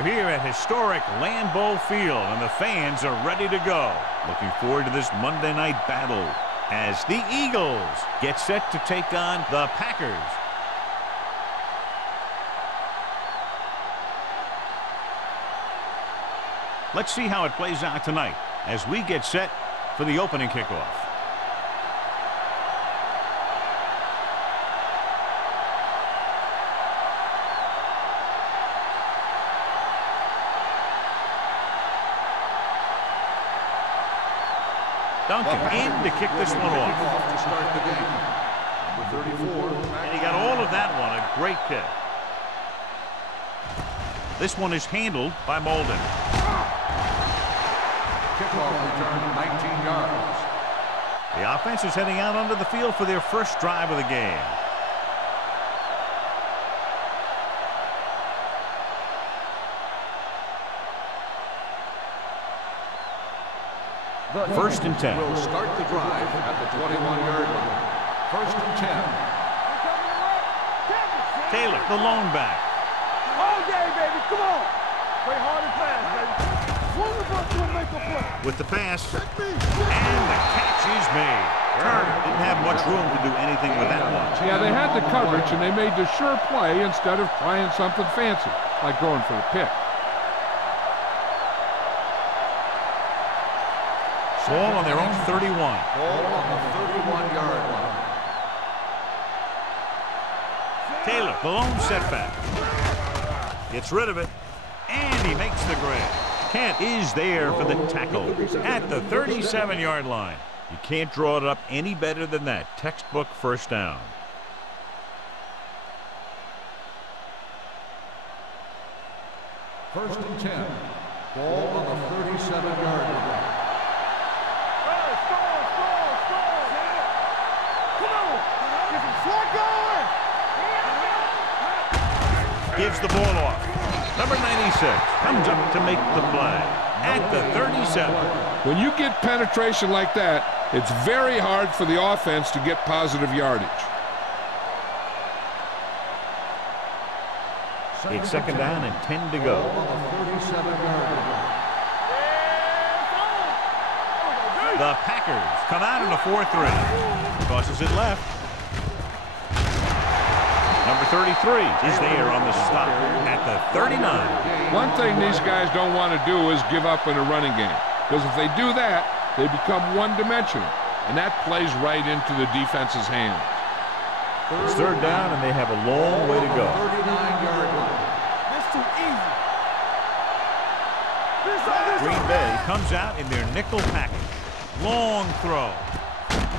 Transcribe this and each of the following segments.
We're here at historic Lambeau Field, and the fans are ready to go. Looking forward to this Monday night battle as the Eagles get set to take on the Packers. Let's see how it plays out tonight as we get set for the opening kickoff. Duncan in to kick this one off. To start the game. Number 34. And he got all of that one. A great kick. This one is handled by Molden. Kickoff return 19 yards. The offense is heading out onto the field for their first drive of the game. First and 10. Will start the drive at the 21-yard line. First and 10. Taylor, the lone back. All day, baby. Come on. Play hard and fast, baby. One of us will make a play. With the pass. And the catch is made. Turner didn't have much room to do anything with that one. Yeah, they had the coverage, and they made the sure play instead of trying something fancy, like going for the pick. Ball on their own 31. Ball on the 31-yard line. Taylor, the lone setback. Gets rid of it, and he makes the grab. Kent is there for the tackle at the 37-yard line. You can't draw it up any better than that. Textbook first down. First and 10. Ball on the 37-yard line. Gives the ball off. Number 96 comes up to make the play at the 37. When you get penetration like that, it's very hard for the offense to get positive yardage. It's second down and 10 to go. The Packers come out in a 4-3. Tosses it left. Number 33 is there on the stop at the 39. One thing these guys don't want to do is give up in a running game, because if they do that, they become one-dimensional, and that plays right into the defense's hands. It's third down, and they have a long way to go. 39-yard line. That's too easy. Green Bay comes out in their nickel package. Long throw.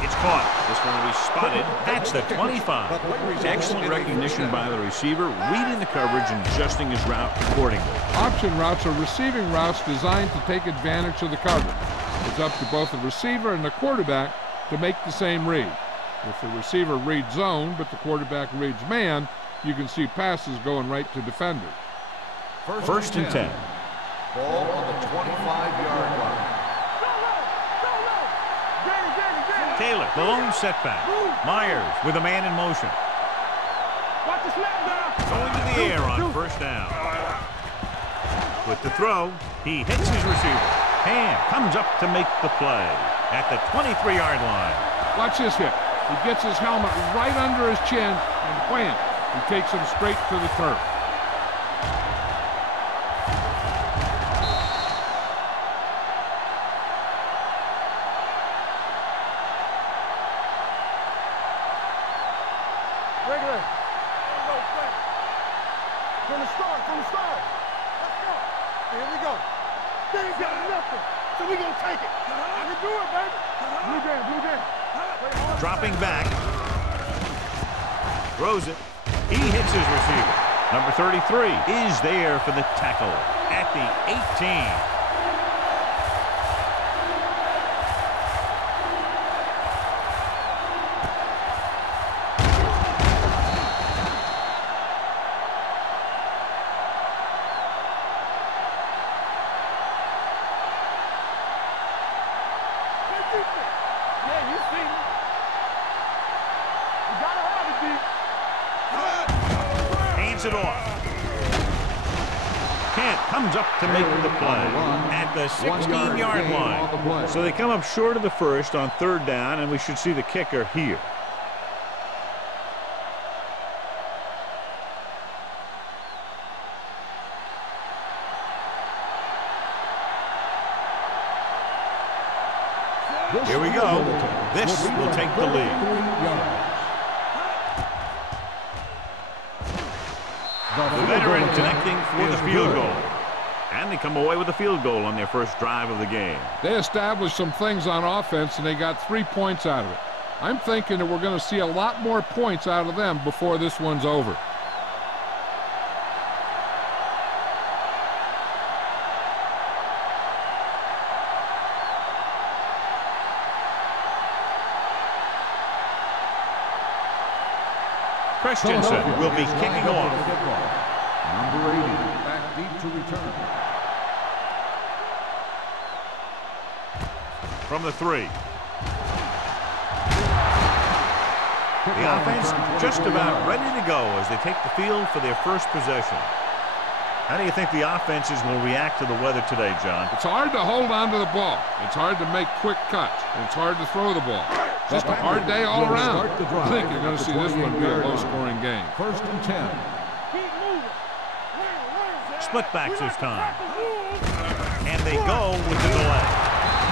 It's caught. This one will be spotted. That's the 25. Excellent recognition by the receiver, reading the coverage and adjusting his route accordingly. Option routes are receiving routes designed to take advantage of the coverage. It's up to both the receiver and the quarterback to make the same read. If the receiver reads zone, but the quarterback reads man, you can see passes going right to defenders. First and 10. Ball on the 25-yard line. Taylor, the lone setback. Myers with a man in motion. Going to the air on first down. With the throw, he hits his receiver. Ham comes up to make the play at the 23-yard line. Watch this hit. He gets his helmet right under his chin, and wham, he takes him straight to the turf. From the start. Let's go. Here we go. They ain't got nothing, so we gonna take it. I can do it, baby. Blue jam. Dropping back. Throws it. He hits his receiver. Number 33 is there for the tackle at the 18. Hands it off. Kent comes up to make the play at the 16-yard line. So they come up short of the first on third down, and we should see the kicker here. Here we go. This will take the lead. The veteran connecting for the field goal. And they come away with a field goal on their first drive of the game. They established some things on offense, and they got 3 points out of it. I'm thinking that we're going to see a lot more points out of them before this one's over. Christensen will be kicking off. Number 80, back deep to return. From the 3. The offense just about ready to go as they take the field for their first possession. How do you think the offenses will react to the weather today, John? It's hard to hold on to the ball. It's hard to make quick cuts. And it's hard to throw the ball. Just a hard day all around. I think you're going to see this one be a low-scoring game. 1st and 10. Split backs this time. And they go with the delay.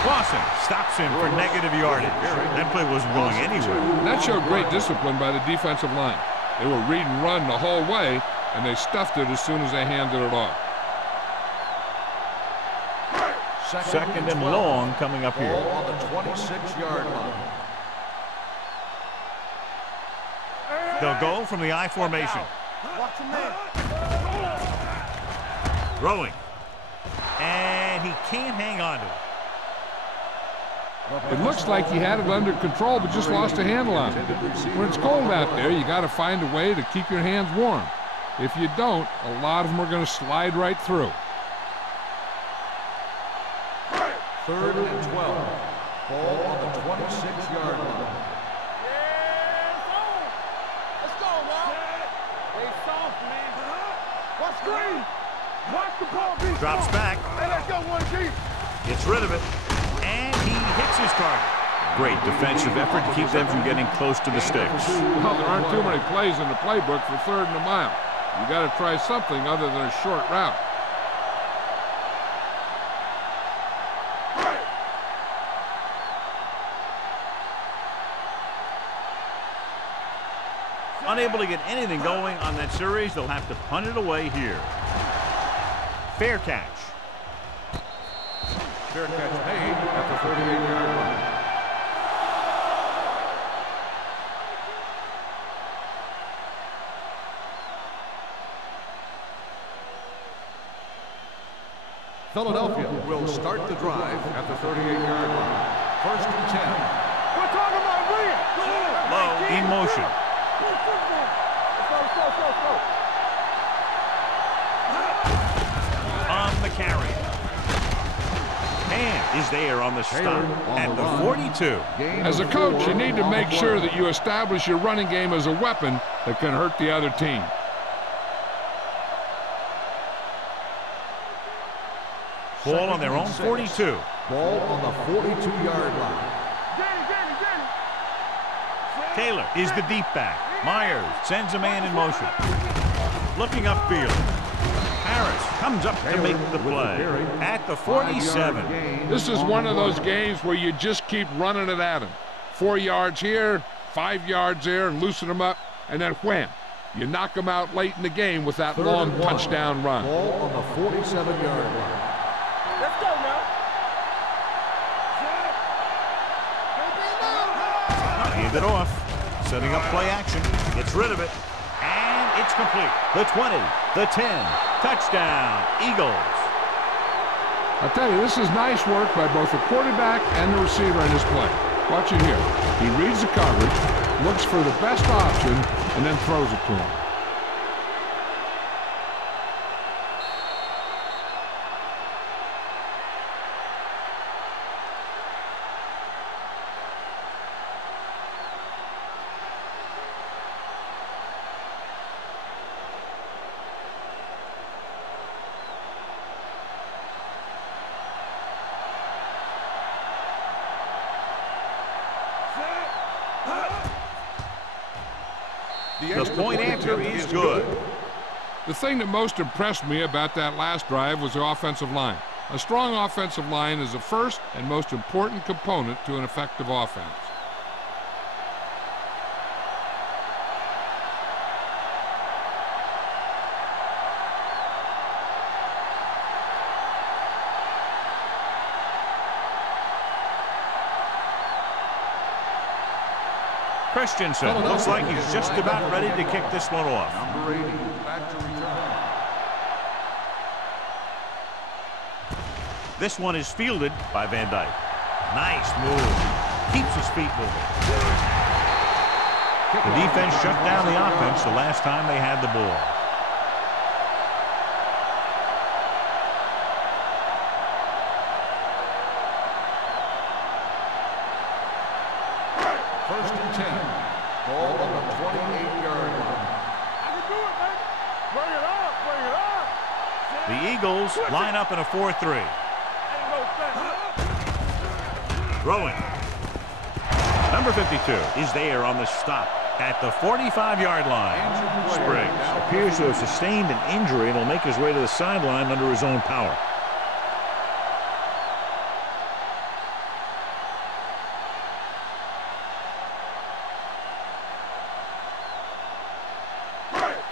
Clausen stops him for negative yardage. That play wasn't going anywhere. That showed great discipline by the defensive line. They were read and run the whole way, and they stuffed it as soon as they handed it off. Second and long coming up here. Ball on the 26-yard line. They'll go from the I formation. Throwing. And he can't hang on to it. It looks like he had it under control, but just lost a handle on it. When it's cold out there, you got to find a way to keep your hands warm. If you don't, a lot of them are going to slide right through. 3rd and 12. Ball on the 26-yard line. Let's go, man. Stay soft, man. Watch screen. Watch the ball be Drops soft. back. Hey, let's go, 1G. Gets rid of it. And he hits his target. Great defensive effort to keep them from getting close to the sticks. Well, there aren't too many plays in the playbook for 3rd and a mile. You got to try something other than a short route. Unable to get anything going on that series, they'll have to punt it away here. Fair catch. Fair catch made at the 38-yard line. Philadelphia will start the drive at the 38-yard line. 1st and 10. We're talking about win. Low in motion. On the carry. And is there on the stop at the 42. As a coach, you need to make sure that you establish your running game as a weapon that can hurt the other team. Ball on their own 42. Ball on the 42-yard line. Taylor is the deep back. Myers sends a man in motion. Looking upfield. Harris comes up to make the play at the 47. This is one of those games where you just keep running it at them. 4 yards here, 5 yards there, and loosen them up, and then wham. You knock them out late in the game with that long touchdown run. Ball on the 47-yard line. Let's go now. Hand it off. Setting up play action. Gets rid of it. And it's complete. The 20, the 10. Touchdown, Eagles. I'll tell you, this is nice work by both the quarterback and the receiver in this play. Watch it here. He reads the coverage, looks for the best option, and then throws it to him. The point after is good. The thing that most impressed me about that last drive was the offensive line. A strong offensive line is the first and most important component to an effective offense. Christensen looks like he's just about ready to kick this one off. Number 80, back to return. This one is fielded by Van Dyke. Nice move. Keeps his feet moving. The defense shut down the offense the last time they had the ball. First and 10. Ball on the 28-yard line. I can do it, man. Bring it up, bring it up. The Eagles line up in a 4-3. Ain't no thing. Throwing. Number 52 is there on the stop at the 45-yard line. Spriggs appears to have sustained an injury and will make his way to the sideline under his own power.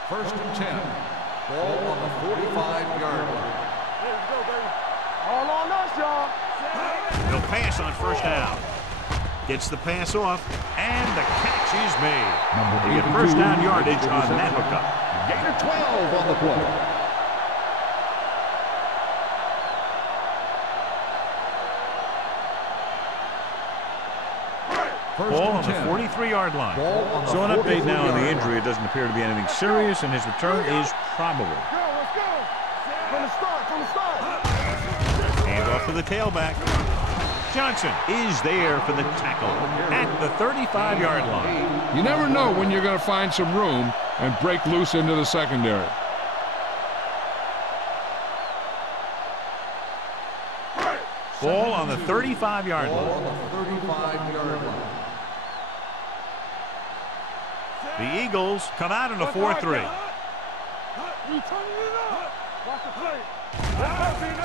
First and 10. Ball on the 45-yard line. Let's go, baby. All on us, y'all. He'll pass on first down. Gets the pass off, and the catch is made. They get first down yardage on that hookup. Gain of 12 on the play. Ball on the 43-yard line. So an update now on the injury. It doesn't appear to be anything serious, and his return is probable. Go, let's go. From the start, from the start. Hand off to the tailback. Johnson is there for the tackle at the 35-yard line. You never know when you're going to find some room and break loose into the secondary. Ball on the 35-yard Ball line. on the 35-yard line. The Eagles come out in a 4-3. We turning it up. Watch the play.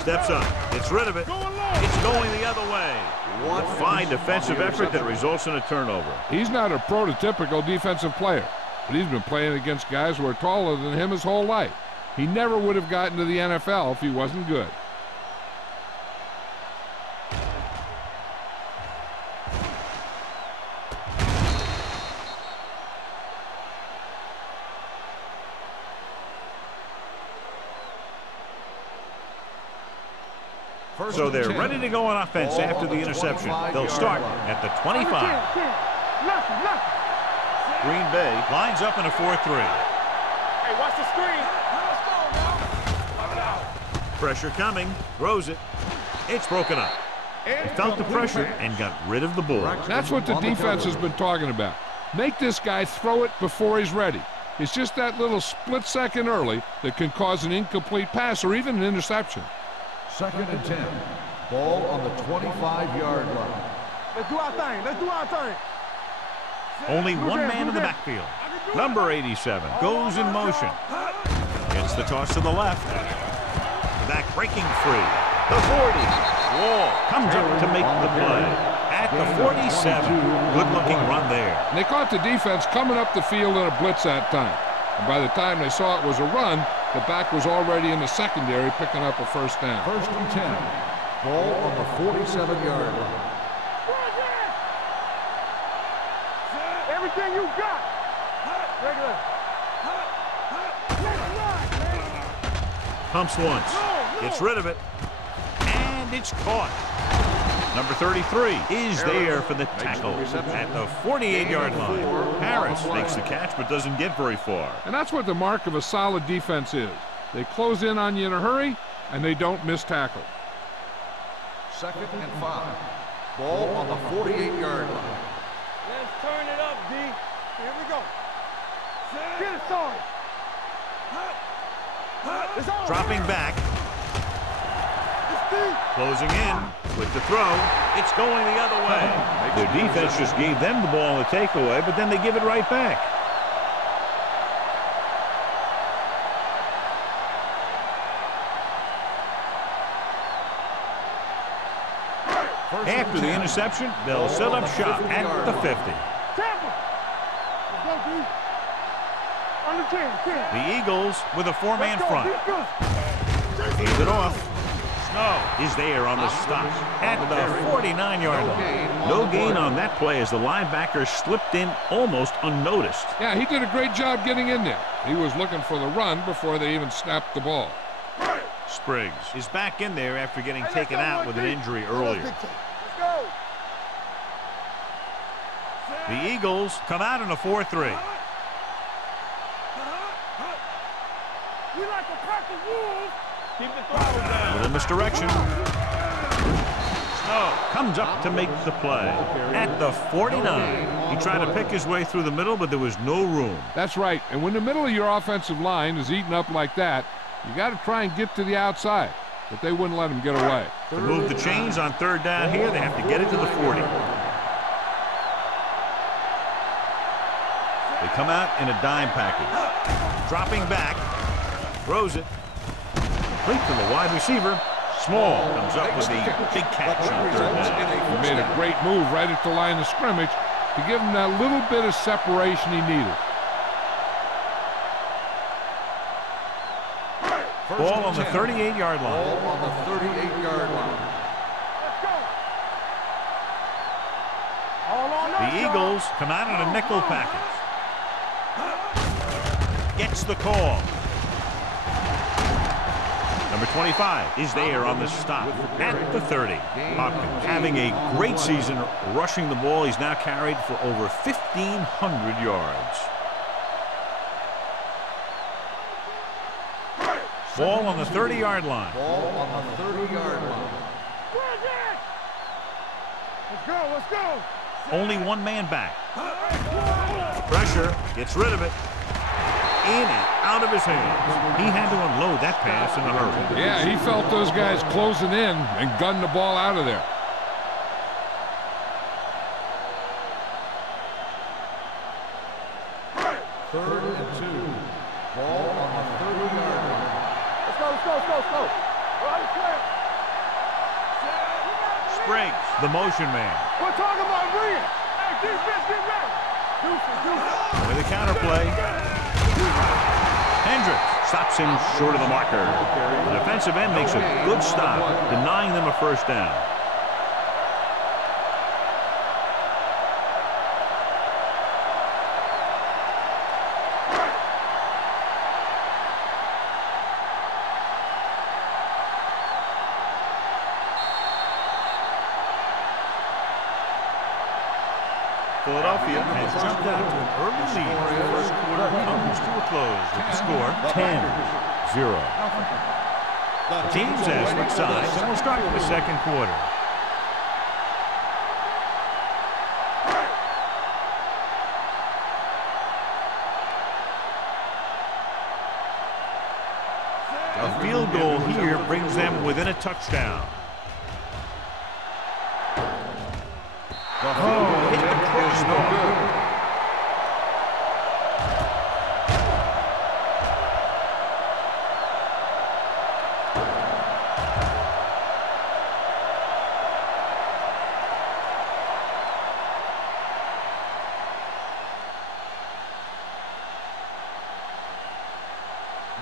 Steps up. Gets rid of it. It's going the other way. What fine defensive effort that results in a turnover. He's not a prototypical defensive player, but he's been playing against guys who are taller than him his whole life. He never would have gotten to the NFL if he wasn't good. So they're ready to go on offense after the interception. They'll start at the 25. Green Bay lines up in a 4-3. Hey, watch the screen. Let's go now. Pressure coming. Throws it. It's broken up. He felt the pressure and got rid of the ball. That's what the defense has been talking about. Make this guy throw it before he's ready. It's just that little split second early that can cause an incomplete pass or even an interception. Second and 10. Ball on the 25-yard line. Let's do our thing. Let's do our thing. Only one man in the backfield. Number 87 goes in motion. Gets the toss to the left. The back breaking free. The 40. Wall comes up to make the play. At the 47. Good-looking run there. And they caught the defense coming up the field in a blitz that time. And by the time they saw it was a run, the back was already in the secondary picking up a first down. First and 10. Ball on the 47-yard line. Everything you got. Regular. Pumps once. Gets rid of it. And it's caught. Number 33 is there for the tackle at the 48-yard line. Harris makes the catch but doesn't get very far. And that's what the mark of a solid defense is. They close in on you in a hurry, and they don't miss tackle. Second and 5. Ball on the 48-yard line. Let's turn it up, D. Here we go. Get it started. It's on. Dropping back. It's deep. Closing in with the throw. It's going the other way. Their defense just gave them the ball on the takeaway, but then they give it right back. After the interception, they'll set up shop at the 50. Tampa. Let's go, D. Under 10. The Eagles with a four-man front. Hands it off. Snow is there on the stop at the 49-yard line. No gain on that play as the linebacker slipped in almost unnoticed. Yeah, he did a great job getting in there. He was looking for the run before they even snapped the ball. Spriggs is back in there after getting taken out with an injury earlier. Let's go. The Eagles come out in a 4-3. We like a pack of wolves. Keep the throttle down. Little misdirection. Snow comes up to make the play at the 49. He tried to pick his way through the middle, but there was no room. That's right. And when the middle of your offensive line is eaten up like that, you got to try and get to the outside. But they wouldn't let him get away. To move the chains on third down here, they have to get it to the 40. They come out in a dime package. Dropping back. Throws it. Complete to the wide receiver. Small comes up with the big catch on third down. He made a great move right at the line of scrimmage to give him that little bit of separation he needed. Ball on the 38-yard line. Ball on the 38-yard line. Let's go. All on us, The Eagles come out in a nickel package. Gets the call. Number 25 is there on the stop at the 30. Hopkins having a great season rushing the ball. He's now carried for over 1,500 yards. Ball on the 30-yard line. Ball on the 30-yard line. Let's go, let's go. Only one man back. Pressure, gets rid of it. In and out of his hands. He had to unload that pass in a hurry. Yeah, he felt those guys closing in and gunned the ball out of there. Third and 2. Ball on the 30-yard line. Let's go, let's go, let's go, let's go. Spriggs, the motion man. We're talking about Reed. Hey, defense, get ready. Deuces. With a counterplay. Hendricks stops him short of the marker. The defensive end makes a good stop, denying them a first down. Philadelphia has jumped out to an early lead. The first quarter comes to a close with the score 10-0. The teams have switched sides and will start the second quarter. A field goal here brings them within a touchdown. Hit the crossbar.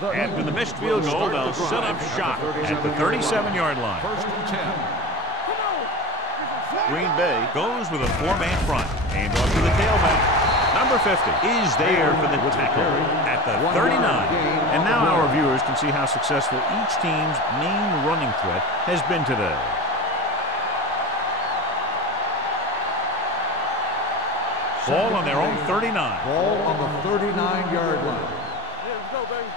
After the missed field goal, they'll set up shop at the 37-yard line. First and 10. Green Bay goes with a four-man front. And off to the tailback. Number 50 is there for the tackle at the 39. And now our viewers can see how successful each team's main running threat has been today. Ball on their own 39. Ball on the 39-yard line. Yeah, let's go, baby.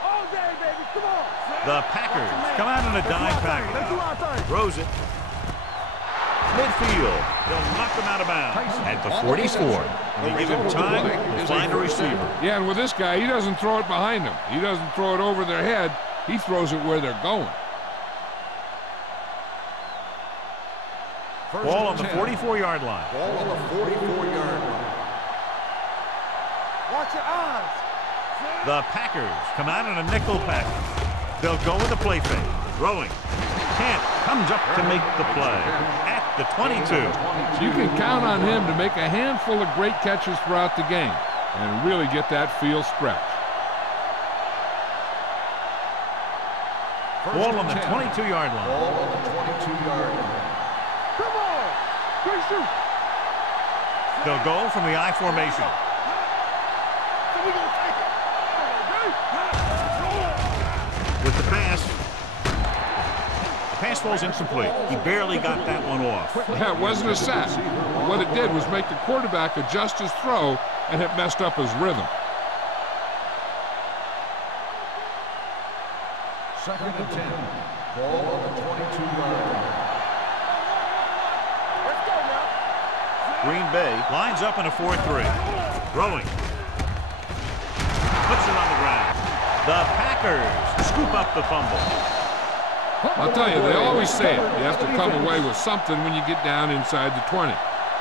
All day, baby. Come on. The Packers come out in a dime package. Let's do our thing. Throws it. Midfield. They'll knock them out of bounds at the 44. They give him time to find a receiver. Yeah, and with this guy, he doesn't throw it behind them. He doesn't throw it over their head. He throws it where they're going. Ball on the 44-yard line. Ball on the 44-yard line. Watch your eyes. The Packers come out in a nickel package. They'll go with a play fake. Throwing. Kent comes up to make the play at the 22. You can count on him to make a handful of great catches throughout the game and really get that field stretch. Ball on the 22-yard line. Ball on the 22-yard line. Come on! Great shoot! They'll go from the I formation. So we gonna take it. With the pass. The pass falls incomplete. He barely got that one off. Yeah, it wasn't a sack. What it did was make the quarterback adjust his throw, and it messed up his rhythm. Second and 10. Ball on the 22-yard line. Let's go now. Green Bay lines up in a 4-3. Throwing. Puts it on the ground. The Packers scoop up the fumble. I'll tell you, they always say it. You have to come away with something when you get down inside the 20.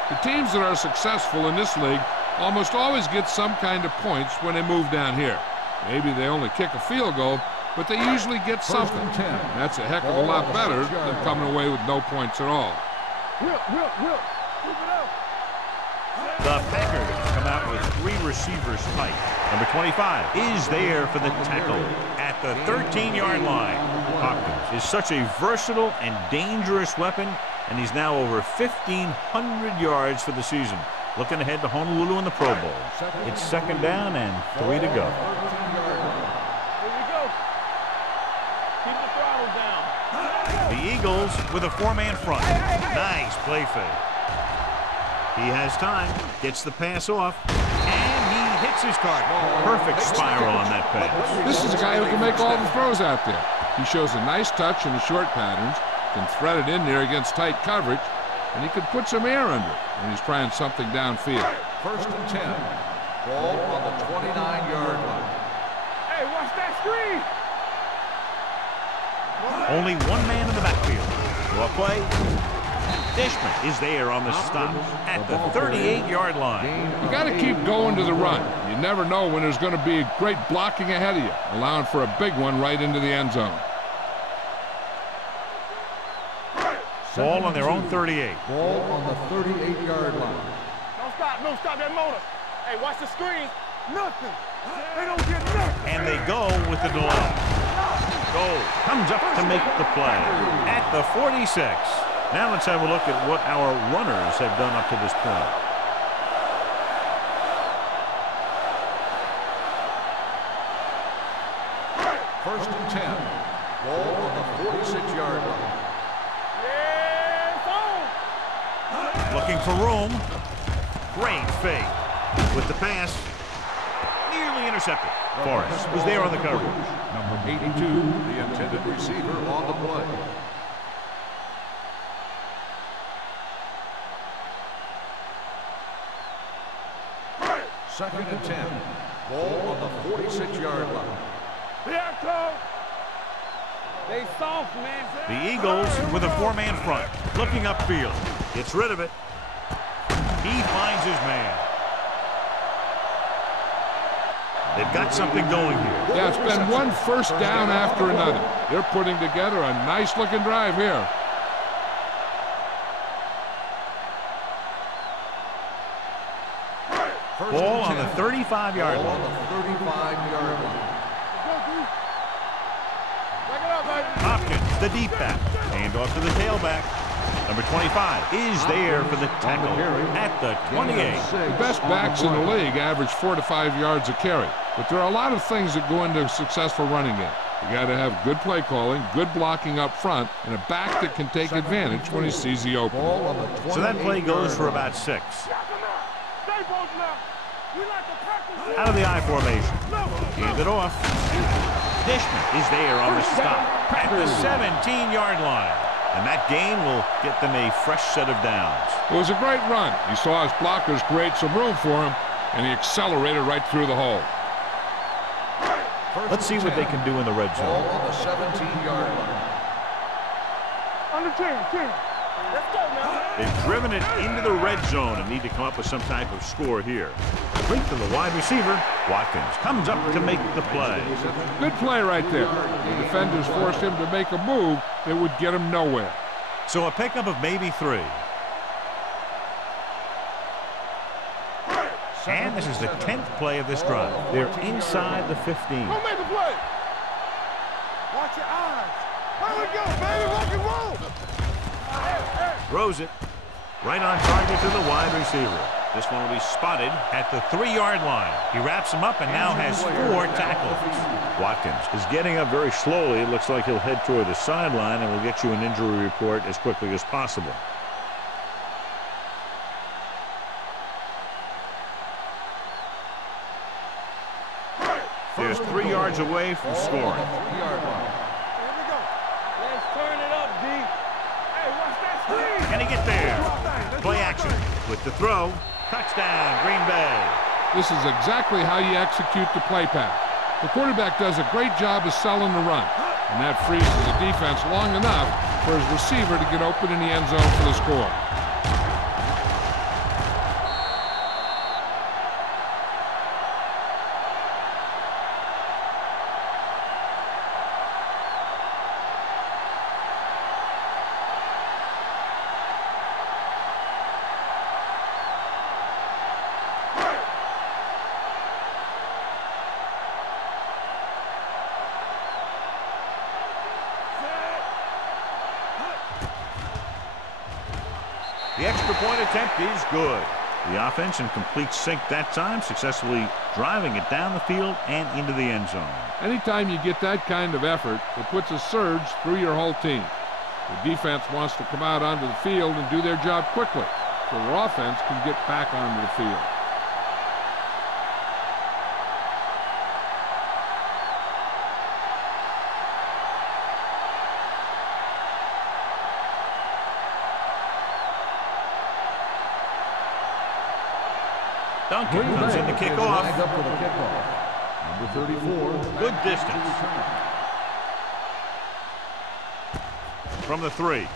The teams that are successful in this league almost always get some kind of points when they move down here. Maybe they only kick a field goal, but they usually get something. That's a heck of a lot better than coming away with no points at all. Will. Keep it up. The Packers come out with 3 receivers tight. Number 25 is there for the tackle at the 13-yard line. Hopkins is such a versatile and dangerous weapon, and he's now over 1,500 yards for the season. Looking ahead to Honolulu in the Pro Bowl. It's second down and 3 to go. Here we go. Keep the throttle down. The Eagles with a 4-man front. Nice play fake. He has time, gets the pass off, and he hits his target. Perfect spiral on that pass. This is a guy who can make all the throws out there. He shows a nice touch in the short patterns, can thread it in there against tight coverage, and he can put some air under it when he's trying something downfield. First and 10. Ball on the 29-yard line. Hey, watch that screen. Only one man in the backfield. Draw play. Dishman is there on the stop at the 38-yard line. You got to keep going to the run. You never know when there's going to be great blocking ahead of you, allowing for a big one right into the end zone. Ball on their own 38. Ball on the 38-yard line. Don't stop that motor. Hey, watch the screen. Nothing. They don't get nothing. And they go with the delay. Goal comes up to make the play at the 46. Now let's have a look at what our runners have done up to this point. First and 10. Ball on the 46-yard line. Looking for room. Great fake. With the pass. Nearly intercepted. Forrest was there on the coverage. Number 82, the intended receiver on the play. Second and 10. Ball on the 46-yard line. Here come. They soft, man. The Eagles with a 4-man front. Looking upfield. Gets rid of it. He finds his man. They've got something going here. Yeah, it's been one first down after another. They're putting together a nice-looking drive here. Ball on the 35-yard line. On the 35-yard line. Hopkins, the deep back. Hand off to the tailback. Number 25 is there for the tackle at the 28. The best backs in the league average 4 to 5 yards a carry. But there are a lot of things that go into a successful running game. You got to have good play calling, good blocking up front, and a back that can take advantage when he sees the opening. So that play goes for about 6. Out of the I formation. Hand it off. Dishman is there on the stop at the 17-yard line. And that gain will get them a fresh set of downs. It was a great run. He saw his blockers create some room for him, and he accelerated right through the hole. Let's see what they can do in the red zone. Ball on the 17-yard line. Under 10. Let's go now. They've driven it into the red zone and need to come up with some type of score here. Straight to the wide receiver. Watkins comes up to make the play. Good play right there. The defenders forced him to make a move that would get him nowhere. So a pickup of maybe 3. And this is the 10th play of this drive. They're inside the 15. Who made the play? Watch your eyes. Here we go, baby. Rock and roll. Throws it. Right on target to the wide receiver. This one will be spotted at the 3-yard line. He wraps him up and now has 4 tackles. Watkins is getting up very slowly. It looks like he'll head toward the sideline, and we'll get you an injury report as quickly as possible. They're 3 yards away from scoring. Here we go. Let's turn it up, D. Hey, watch that screen. Can he get there? Play action with the throw. Touchdown, Green Bay. This is exactly how you execute the play pass. The quarterback does a great job of selling the run, and that frees the defense long enough for his receiver to get open in the end zone for the score. The extra point attempt is good. The offense in complete sync that time, successfully driving it down the field and into the end zone. Anytime you get that kind of effort, it puts a surge through your whole team. The defense wants to come out onto the field and do their job quickly, so their offense can get back onto the field. Duncan comes in to kick off. Up for the kickoff. Number 34. Good distance. From the 3.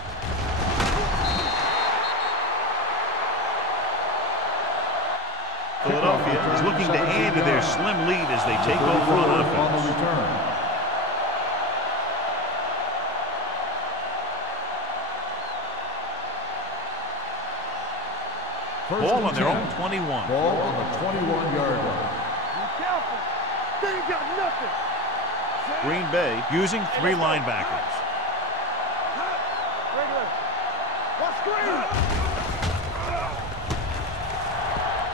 Philadelphia is looking to add to their slim lead as they take over on offense. Return. Ball on their own 21. Ball on the 21-yard line. Be careful. They ain't got nothing. Green Bay using 3 linebackers. Regular. Watch screen.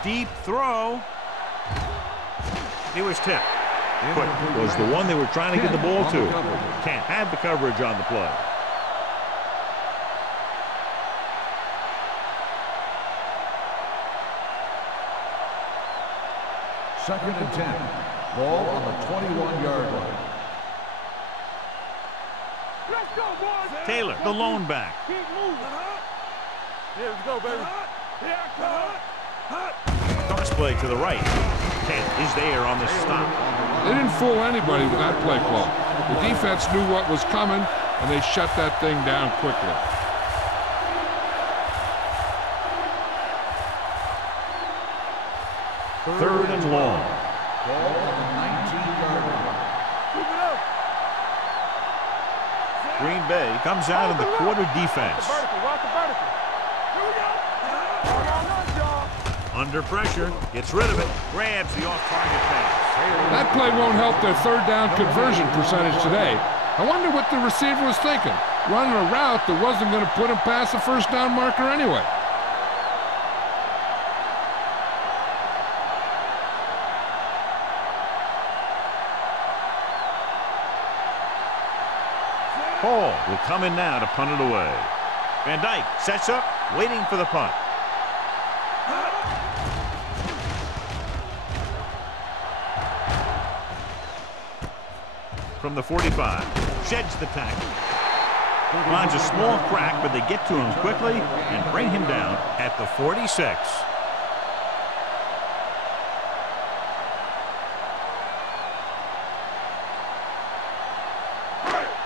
Deep throw. He was tipped. Quick was the one they were trying to get the ball to. Can't have the coverage on the play. Second and 10. Ball on the 21-yard line. Let's go, boys. Taylor, the lone back. Keep moving. Here we go, baby. Here I come. Toss play to the right. Kent is there on the stop. They didn't fool anybody with that play call. The defense knew what was coming, and they shut that thing down quickly. Third and long. Ball on the 19-yard line. Keep it up. Green Bay comes out in the quarter defense. Vertical. Watch the vertical. Here we go. Under pressure, gets rid of it, grabs the off-target pass. That play won't help their third down conversion percentage today. I wonder what the receiver was thinking, running a route that wasn't going to put him past the first down marker anyway. Hall will come in now to punt it away. Van Dyke sets up, waiting for the punt. From the 45, sheds the tackle. Finds a small crack, but they get to him quickly and bring him down at the 46.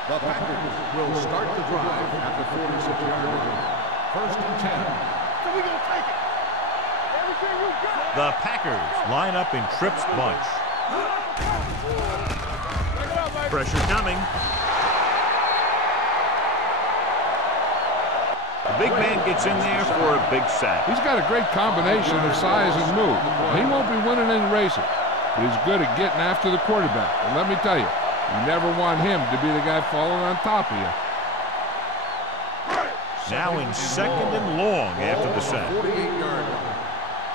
The Packers will start the drive at the 46-yard line. First and 10. So we gonna take it. Everything you got. The Packers line up in Tripp's bunch. Pressure coming. The big man gets in there for a big sack. He's got a great combination of size and move. He won't be winning any races, but he's good at getting after the quarterback. And let me tell you, you never want him to be the guy falling on top of you. Now in second and long after the sack. 48-yard line.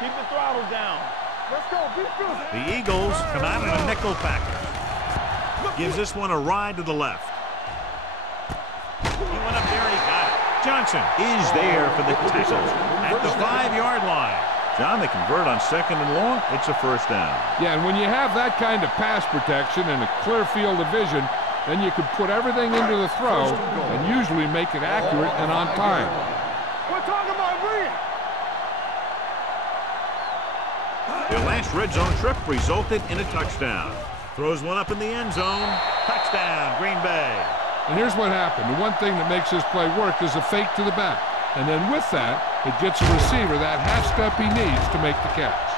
Keep the throttle down. Let's go. The Eagles come out in a nickel package. Gives this one a ride to the left. He went up there and he got it. Johnson is there for the tackle at the 5-yard line. John, they convert on second and long. It's a first down. Yeah, and when you have that kind of pass protection and a clear field of vision, then you can put everything into the throw and usually make it accurate and on time. We're talking about read. Their last red zone trip resulted in a touchdown. Throws one up in the end zone. Touchdown, Green Bay. And here's what happened. The one thing that makes this play work is a fake to the back. And then with that, it gets the receiver that half step he needs to make the catch.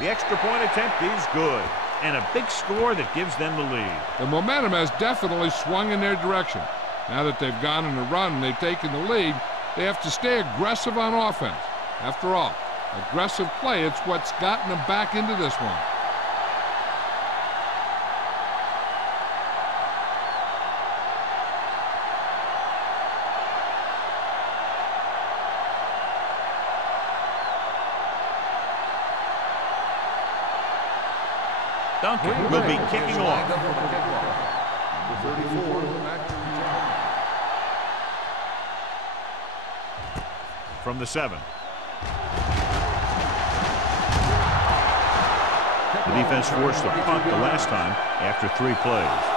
The extra point attempt is good, and a big score that gives them the lead. The momentum has definitely swung in their direction. Now that they've gone on a run and they've taken the lead, they have to stay aggressive on offense. After all, aggressive play, it's what's gotten them back into this one. Duncan will be kicking off. Number 34, back to return. From the 7. The defense forced a punt the last time after 3 plays.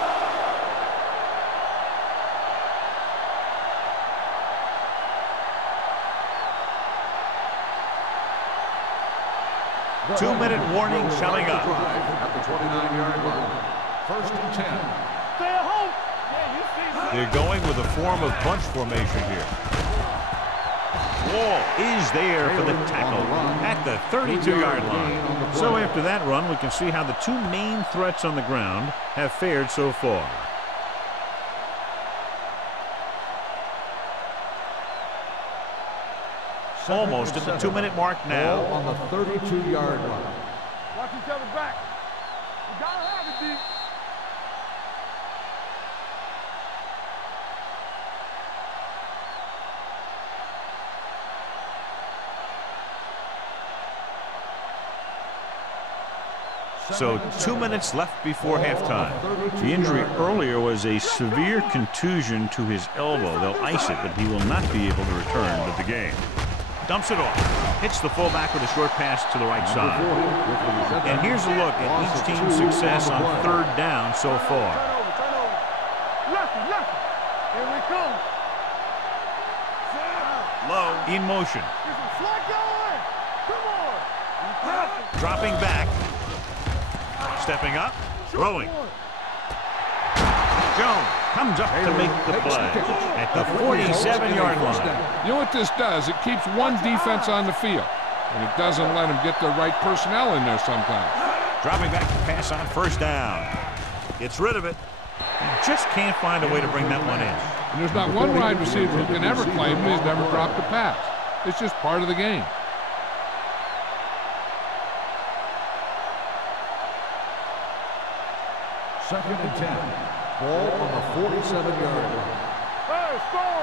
Two-minute warning coming up. At the 29-yard line. First and 10. Stay at home. Yeah, you see that. They're going with a form of bunch formation here. Wall is there for the tackle at the 32-yard line. So after that run, we can see how the two main threats on the ground have fared so far. Almost at the 2-minute mark now. Ball on the 32-yard line. Watch each other back. You gotta have it, D. So 2 minutes left before halftime. The injury earlier was a severe contusion to his elbow. They'll ice it, but he will not be able to return to the game. Dumps it off. Hits the fullback with a short pass to the right side. And here's a look at each team's success on third down so far. Turnover. Lefty. Here we come. Low in motion. Get some slack going. Come on. Dropping back. Stepping up. Throwing. Jones comes up to make the play at the 47-yard line. You know what this does? It keeps one defense on the field, and it doesn't let them get the right personnel in there sometimes. Dropping back to pass on first down. Gets rid of it. He just can't find a way to bring that one in. And there's not one wide receiver who can ever claim he's never dropped a pass. It's just part of the game. Second and 10. Ball on the 47-yard line. Hey, score.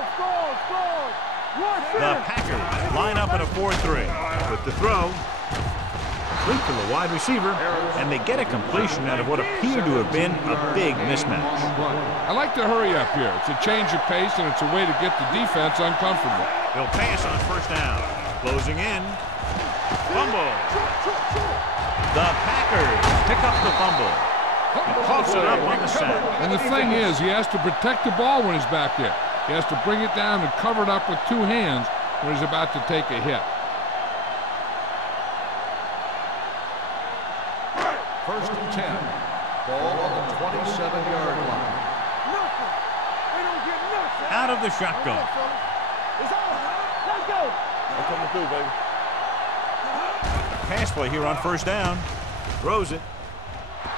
The Packers line up in a 4-3. With the throw, complete to the wide receiver, and they get a completion out of what appeared to have been a big mismatch. I like to hurry up here. It's a change of pace, and it's a way to get the defense uncomfortable. They'll pass on first down. Closing in. Fumble. The Packers pick up the fumble. He coughs it up on the sack. And the thing is, he has to protect the ball when he's back there. He has to bring it down and cover it up with two hands when he's about to take a hit. First and 10. Ball on the 27-yard line. Nothing. They don't get nothing. Out of the shotgun. It's all right. Let's go. I'm coming through, baby. Pass play here on first down. Throws it.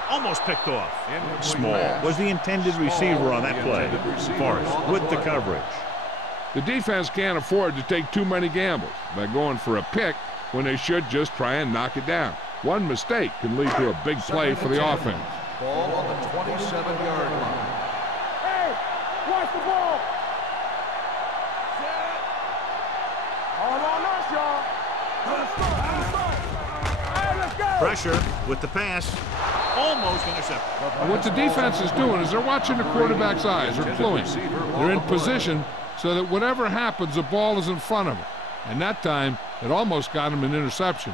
Almost picked off. Small was the intended receiver on that play. Forrest with the coverage. The defense can't afford to take too many gambles by going for a pick when they should just try and knock it down. One mistake can lead to a big play for the offense. Ball on the 27-yard line. Hey, watch the ball. All on us, y'all. Hey, let's go. Pressure with the pass. Almost intercepted. And what the defense is doing is they're watching the quarterback's eyes. They're cluing. They're in position so that whatever happens, the ball is in front of them. And that time, it almost got him an interception.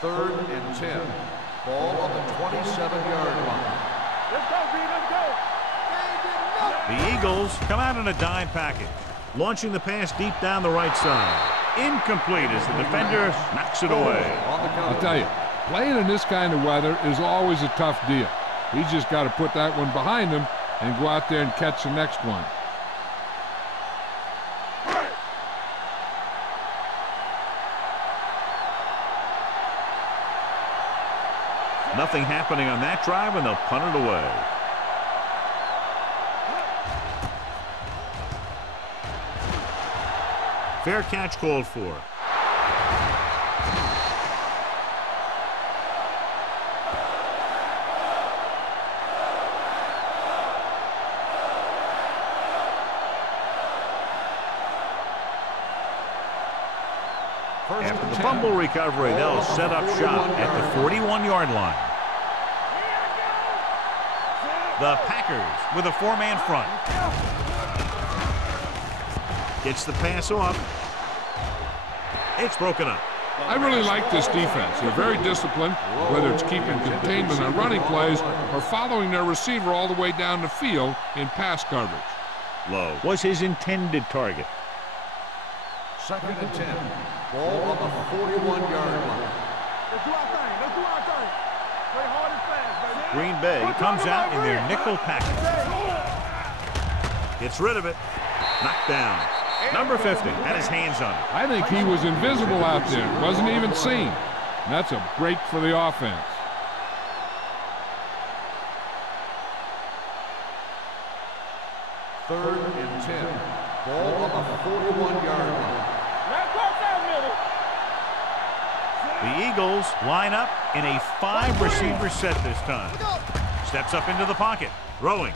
Third and 10. Ball on the 27-yard line. Let's go, B. Let's go. The Eagles come out in a dime package, launching the pass deep down the right side. Incomplete as the defender knocks it away. I'll tell you, playing in this kind of weather is always a tough deal. He's just got to put that one behind him and go out there and catch the next one. Nothing happening on that drive, and they'll punt it away. Fair catch called for. After the fumble recovery, they'll set up shop at the 41-yard line. The Packers with a four-man front. Gets the pass off. It's broken up. I really like this defense. They're very disciplined, whether it's keeping containment on running plays or following their receiver all the way down the field in pass coverage. Low was his intended target. Second and 10. Ball on the 41-yard line. Let's do our thing. Let's do our thing. Play hard and fast, baby. Green Bay comes out in their nickel package. Gets rid of it. Knocked down. Number 50 had his hands on it. I think he was invisible out there. Wasn't even seen. And that's a break for the offense. Third and 10. Ball on the 41-yard line. The Eagles line up in a 5-receiver set this time. Steps up into the pocket. Throwing.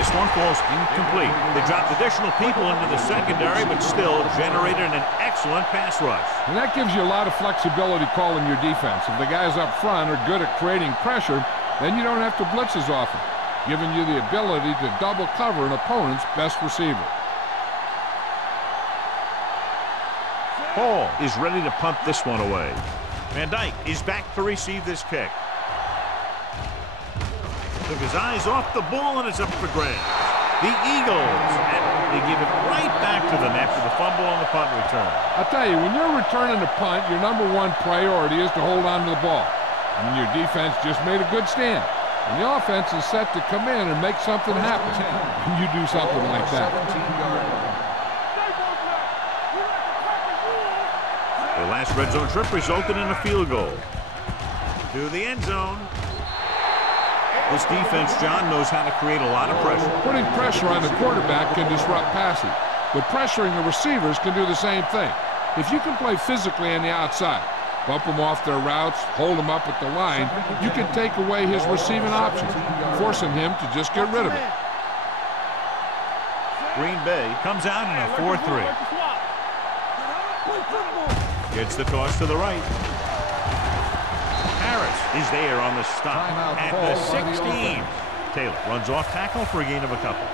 This one falls incomplete. They dropped additional people into the secondary, but still generated an excellent pass rush. And that gives you a lot of flexibility calling your defense. If the guys up front are good at creating pressure, then you don't have to blitz as often, giving you the ability to double cover an opponent's best receiver. Hall is ready to punt this one away. Van Dyke is back to receive this kick. Took his eyes off the ball, and it's up for grabs. The Eagles, and they give it right back to them after the fumble on the punt return. I'll tell you, when you're returning a punt, your number one priority is to hold on to the ball. I mean, your defense just made a good stand. And the offense is set to come in and make something happen. And you do something like that. The last red zone trip resulted in a field goal. To the end zone. This defense, John, knows how to create a lot of pressure. Putting pressure on the quarterback can disrupt passing, but pressuring the receivers can do the same thing. If you can play physically on the outside, bump them off their routes, hold them up at the line, you can take away his receiving options, forcing him to just get rid of it. Green Bay comes out in a 4-3. Gets the toss to the right. Harris is there on the stop at the 16. Taylor runs off tackle for a gain of a couple.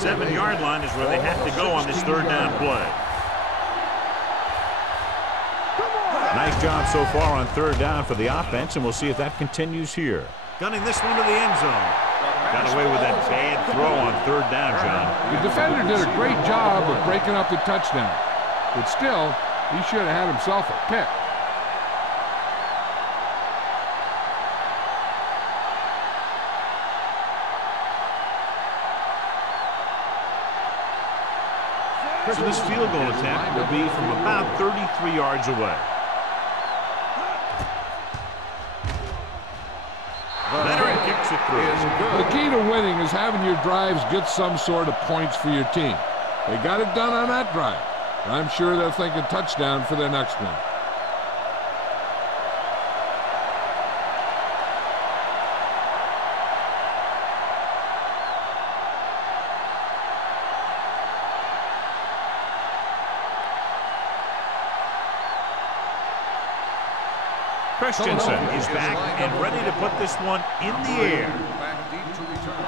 7-yard line is where they have to go on this third down play. Nice job so far on third down for the offense, and we'll see if that continues here. Gunning this one to the end zone. Got away with that bad throw on third down, John. The defender did a great job of breaking up the touchdown, but still, he should have had himself a pick. So this field goal attempt will be from about 33 yards away. Leonard kicks it through. The key to winning is having your drives get some sort of points for your team. They got it done on that drive. I'm sure they're thinking touchdown for their next one. Christensen is back and ready to put this one in the air. Back deep to return.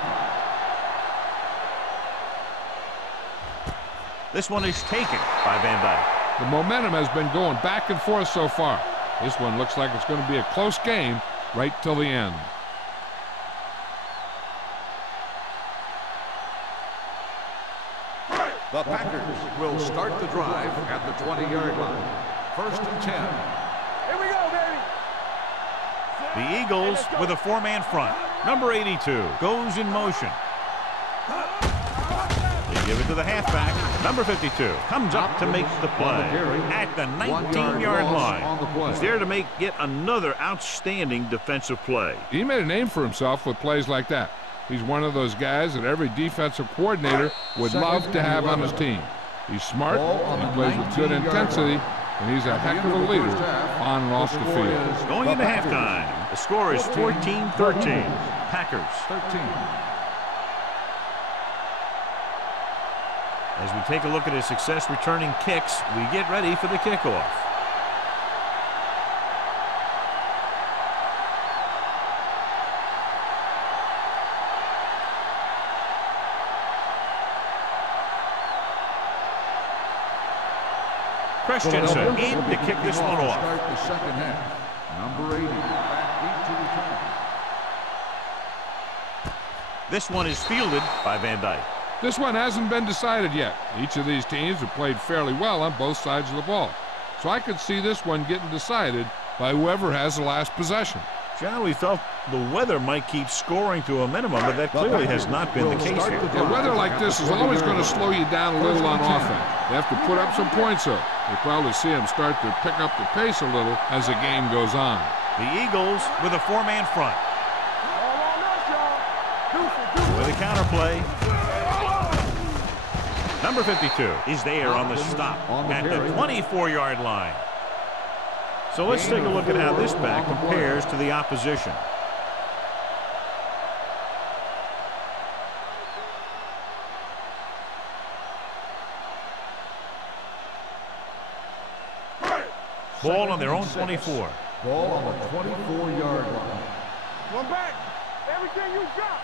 This one is taken by Van Dyke. The momentum has been going back and forth so far. This one looks like it's going to be a close game right till the end. The Packers will start the drive at the 20-yard line. 1st and 10. Here we go, baby. The Eagles with a four-man front. Number 82 goes in motion. They give it to the halfback. Number 52 comes up to make the play at the 19-yard line. He's there to make yet another outstanding defensive play. He made a name for himself with plays like that. He's one of those guys that every defensive coordinator would love to have on his team. He's smart, he plays with good intensity, and he's a heck of a leader on and off the field. Going into halftime, the score is 14-13. Packers. 13. As we take a look at his success returning kicks, we get ready for the kickoff. Christensen in to kick this one off. Start the second half. Number 80 back deep to return. This one is fielded by Van Dyke. This one hasn't been decided yet. Each of these teams have played fairly well on both sides of the ball. So I could see this one getting decided by whoever has the last possession. John, we felt the weather might keep scoring to a minimum, but that clearly has not been the case here. Yeah, weather like this is always going to slow you down a little on offense. They have to put up some points, though. You'll probably see them start to pick up the pace a little as the game goes on. The Eagles with a four-man front. With a counterplay. Number 52 is there on the stop at the 24-yard line. So let's take a look at how this back compares to the opposition. Ball on their own 24. Ball on the 24-yard line. One back. Everything you got.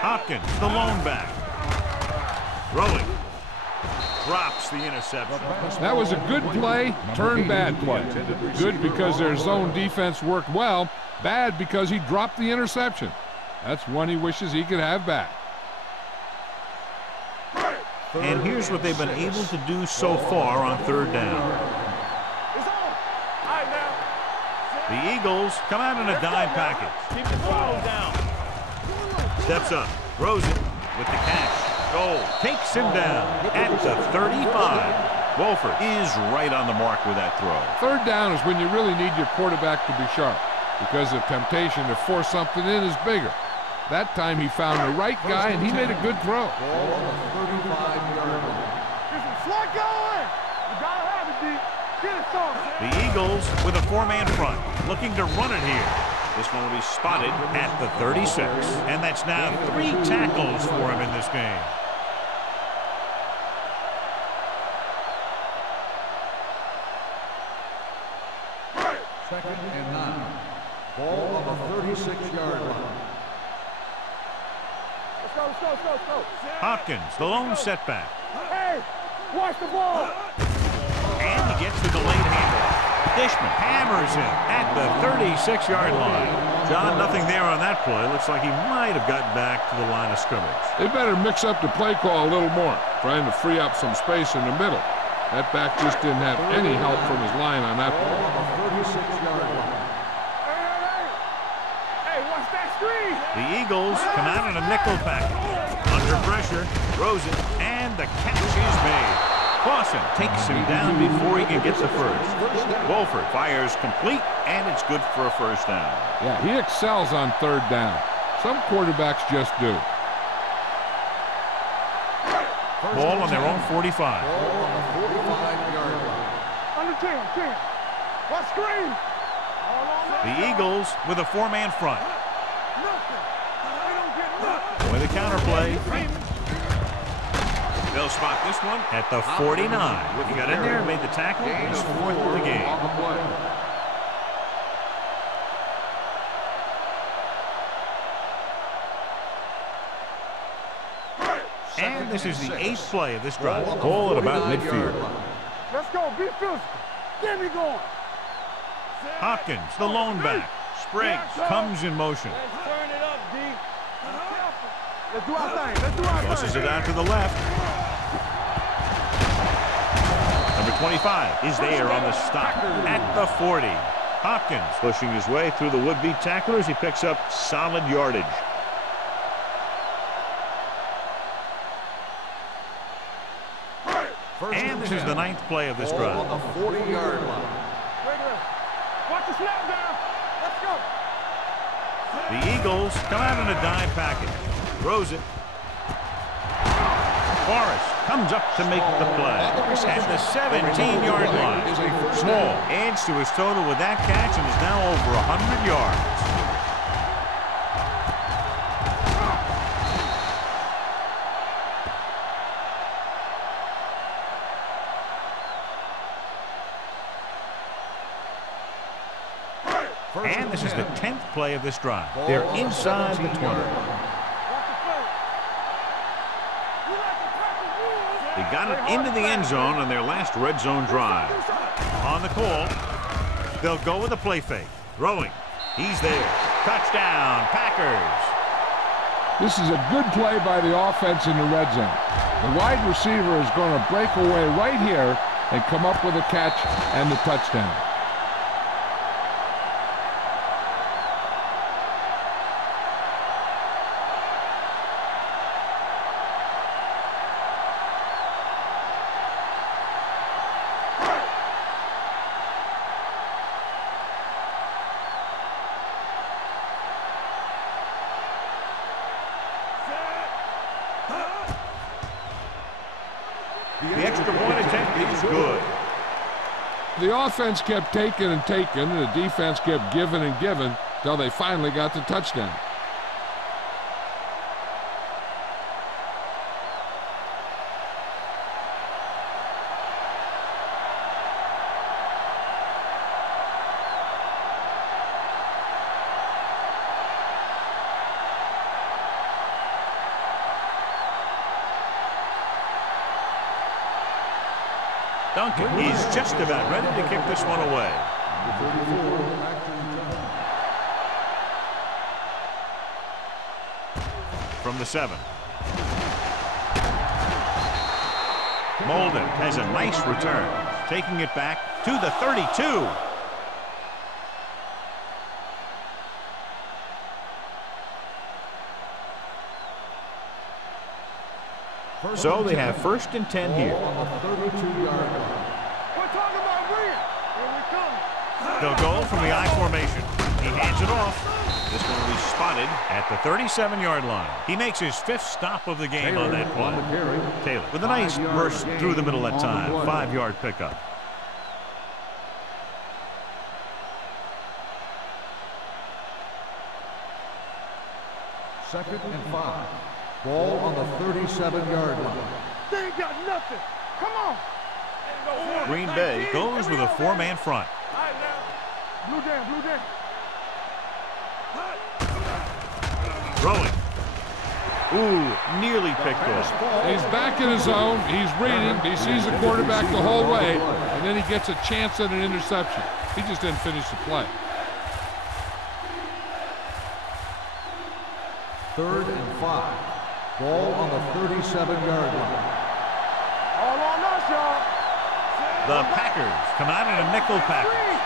Hopkins, the lone back. Throwing. Drops the interception. That was a good play, turn bad play. Good because their zone defense worked well. Bad because he dropped the interception. That's one he wishes he could have back. And here's what they've been able to do so far on third down. The Eagles come out in a dime package. Keep the throttle down. Steps up, throws it with the catch. Goal takes him down at the 35. Wolford is right on the mark with that throw. Third down is when you really need your quarterback to be sharp because the temptation to force something in is bigger. That time he found the right guy and he made a good throw. Ball on the 35-yard line. There's a slot going. You gotta have it, D. Get it, son. The Eagles with a four-man front, looking to run it here. This one will be spotted at the 36. And that's now 3 tackles for him in this game. Second and 9. Ball on the 36-yard line. Let's go, let's go, let's go, let's go. Hopkins, the lone setback. Hey, watch the ball. And he gets the delayed handoff. Dishman hammers him at the 36-yard line. John, nothing there on that play. Looks like he might have gotten back to the line of scrimmage. They better mix up the play call a little more, trying to free up some space in the middle. That back just didn't have any help from his line on that play. 36-yard line. Hey, watch that screen. The Eagles come out in a nickel package. Under pressure, throws it, and the catch is made. Clausen takes him down before he can get the first. Wolford fires complete, and it's good for a first down. Yeah, he excels on third down. Some quarterbacks just do. Ball on their own 45. Ball on the 45-yard line. Under 10. What screen? The Eagles with a four-man front. Nothing. They don't get nothing. With a counterplay. They'll spot this one at the 49. He got in there and made the tackle. He's fourth in the game. On the play. And this is the 8th play of this drive. Ball at about midfield. Let's go. Be physical. Get me going. Hopkins, the lone back. Spriggs comes in motion. Let's turn it up, D. Let's do our thing. Let's do our Tosses thing. it out to the left. Number 25 is there on the stop at the 40. Hopkins Pushing his way through the would-be tacklers, he picks up solid yardage. And this is the 9th play of this Ball drive. on the 40-yard line. Watch the snap down. Let's go. The Eagles come out in a dime package. Throws it. Forrest comes up to make the play at the 17-yard line. Small adds to his total with that catch and is now over 100 yards. And this is the 10th play of this drive. They're inside the 20. They got it into the end zone on their last red zone drive. On the call, they'll go with a play fake. Throwing. He's there. Touchdown, Packers. This is a good play by the offense in the red zone. The wide receiver is going to break away right here and come up with a catch and the touchdown. The extra point attempt is good. The offense kept taking and taking, and the defense kept giving and giving till they finally got the touchdown. Duncan is just about ready to kick this one away. From the 7. Molden has a nice return, taking it back to the 32. So they have 1st and 10 here. On the 32-yard line. We're talking about win. Here we come. They'll go from the I formation. He hands it off. This one will be spotted at the 37-yard line. He makes his 5th stop of the game on that play. Taylor with a nice burst through the middle that time. 5-yard pickup. Second and 5. Ball on the 37-yard line. They ain't got nothing. Come on. Green Bay goes with a 4-man front. Blue down. Throwing. Ooh, nearly picked off. He's back in his zone. He's reading. He sees the quarterback the whole way, and then he gets a chance at an interception. He just didn't finish the play. 3rd and 5. Ball on the 37-yard line. All on us, y'all. The Packers come out in a nickel package.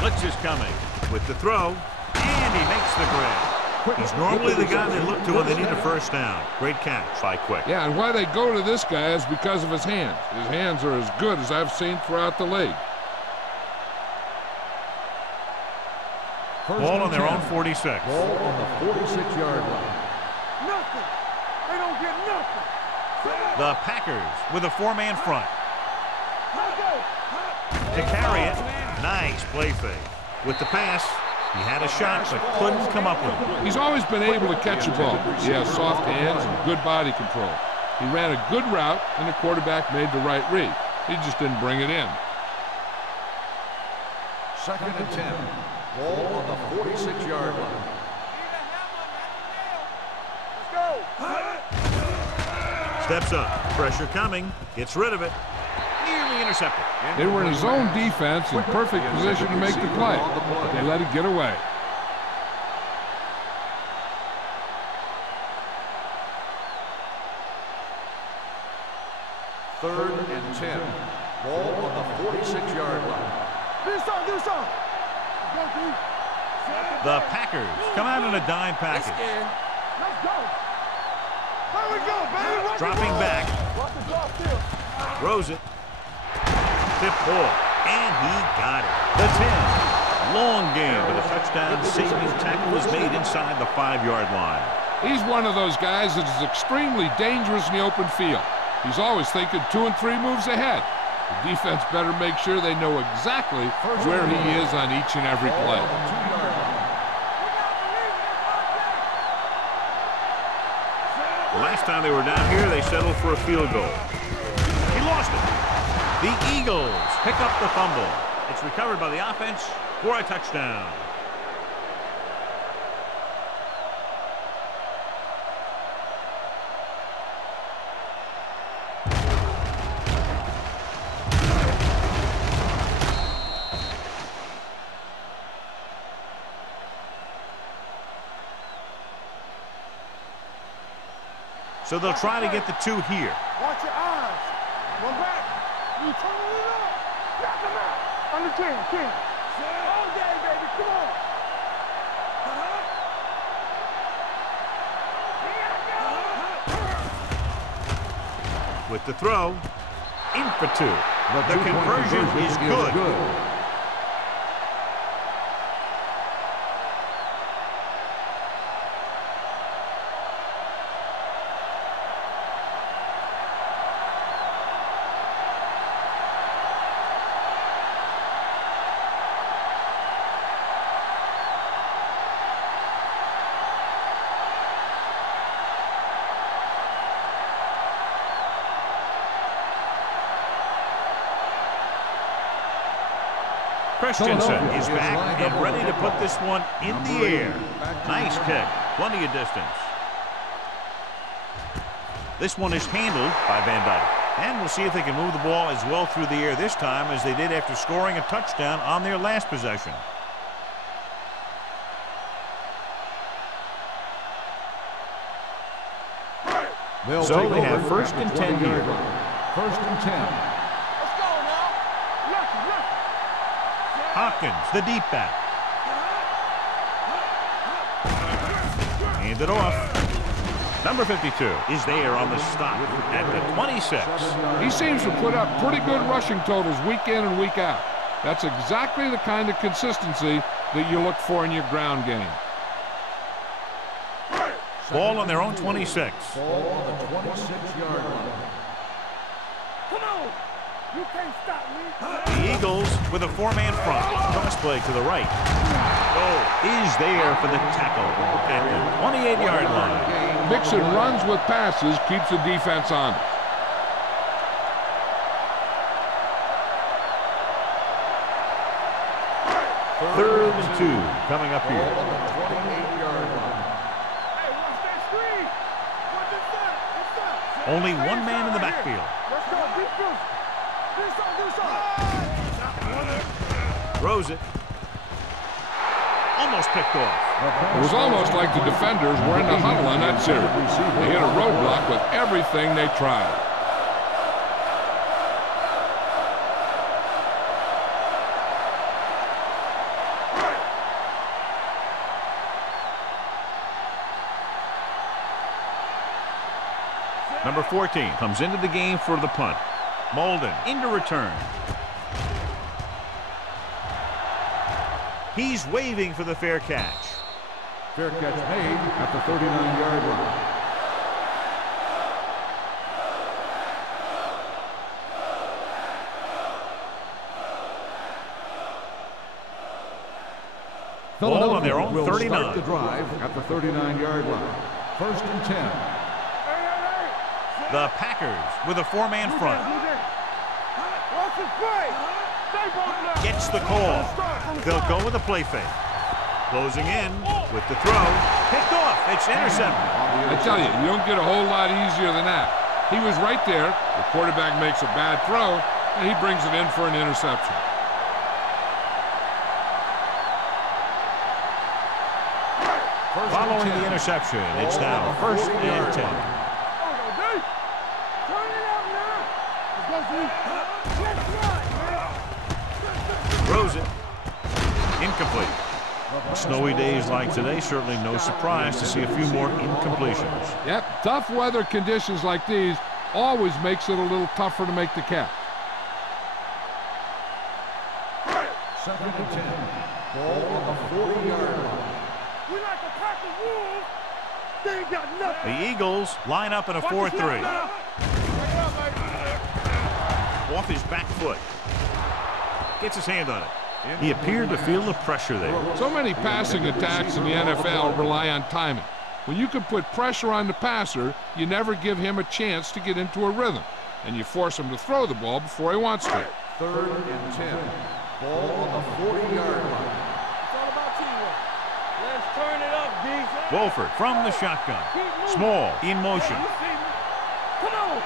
Blitz is coming with the throw, and he makes the grab. He's normally the guy they look to when they need a first down. Great catch by Quick. Yeah, and why they go to this guy is because of his hands. His hands are as good as I've seen throughout the league. Ball on their own 46. Ball on the 46-yard line. Nothing. They don't get nothing. The Packers with a 4-man front. To carry it, nice play fake. With the pass, he had a shot but couldn't come up with it. He's always been able to catch a ball. He has soft hands and good body control. He ran a good route, and the quarterback made the right read. He just didn't bring it in. 2nd and 10. Ball on the 46-yard line. Steps up, pressure coming, gets rid of it, nearly intercepted. They were in zone defense in perfect position to make the play, but they let it get away. Third and 10. Ball on the 46-yard line. Do something. The Packers come out in a dime package. Let's go. There we go, baby. Dropping back. Throws it. Tip ball. And he got it. The 10. Long game, but a touchdown-saving tackle is made inside the 5-yard line. He's one of those guys that is extremely dangerous in the open field. He's always thinking 2 and 3 moves ahead. The defense better make sure they know exactly where he is on each and every play. The last time they were down here, they settled for a field goal. He lost it. The Eagles pick up the fumble. It's recovered by the offense for a touchdown. So they'll try to get the 2 here. Watch your eyes. One back. You turn it up. Back him out. Under 10. All day, baby. Come on. With the throw, in for 2. The conversion is good. Christensen is back and ready to put this one in the air. Nice kick. Plenty of distance. This one is handled by Van Dyke. And we'll see if they can move the ball as well through the air this time as they did after scoring a touchdown on their last possession. So they have 1st and 10 here. 1st and 10. Hopkins, the deep back. Hand it off. Number 52 is there on the stop at the 26. He seems to put up pretty good rushing totals week in and week out. That's exactly the kind of consistency that you look for in your ground game. Ball on their own 26. Ball on the 26-yard line. Come on. You can't stop me. The Eagles with a 4-man front. Cross play to the right. Oh, is there for the tackle at the 28-yard line. Mixing runs with passes keeps the defense honest. Third and 2 coming up here. On the 28-yard line. Hey, watch that screen. Only one man in the backfield. Let's go. Throws it. Almost picked off. It was almost like the defenders were in the huddle on that series. They hit a roadblock with everything they tried. Number 14 comes into the game for the punt. Molden into return. He's waving for the fair catch. Fair catch made at the 39-yard line. Ball on their own will 39. Start the drive at the 39-yard line. 1st and 10. The Packers with a four-man front. Gets the call. They'll go with a play fake. Closing in with the throw. Picked off. It's intercepted. I tell you, you don't get a whole lot easier than that. He was right there. The quarterback makes a bad throw, and he brings it in for an interception. Following the interception, it's now 1st and 10. Throws it. Incomplete. Snowy days like today, certainly no surprise to see a few more incompletions. Yep, tough weather conditions like these always makes it a little tougher to make the catch. 2nd and 10. Ball on the 40-yard line. We like to crack the rules. They ain't got nothing. The Eagles line up in a 4-3. Off his back foot. Gets his hand on it. He appeared to feel the pressure there. So many passing attacks in the NFL rely on timing. When you can put pressure on the passer, you never give him a chance to get into a rhythm, and you force him to throw the ball before he wants to. 3rd and 10. Ball on the 40-yard line. It's all about teamwork. Let's turn it up, D. Wolford from the shotgun. Small in motion. Come on.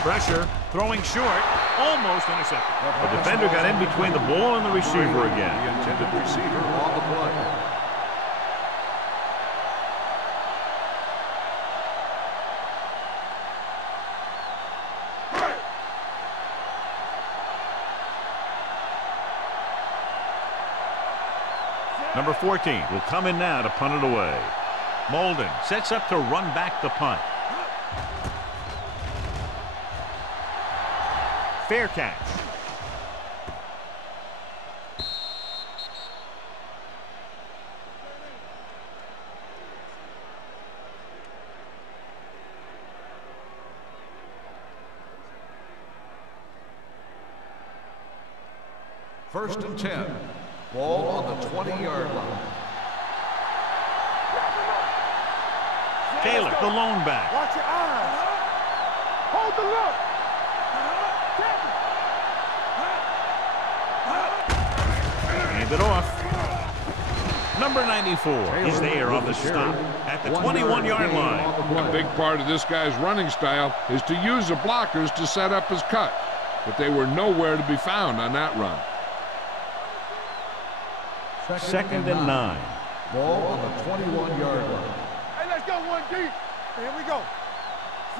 Pressure, throwing short, almost intercepted. The defender got in between the ball and the receiver again. The intended receiver on the play. Number 14 will come in now to punt it away. Molden sets up to run back the punt. Fair catch. First and 10. Ball on the 20-yard line. Taylor, the lone back. Watch your eyes. Hold the look. Hand it off. Number 94 is there on the stop at the 21-yard line. A big part of this guy's running style is to use the blockers to set up his cut, but they were nowhere to be found on that run. 2nd and 9. Ball on the 21-yard line. Hey, let's go one deep. Here we go.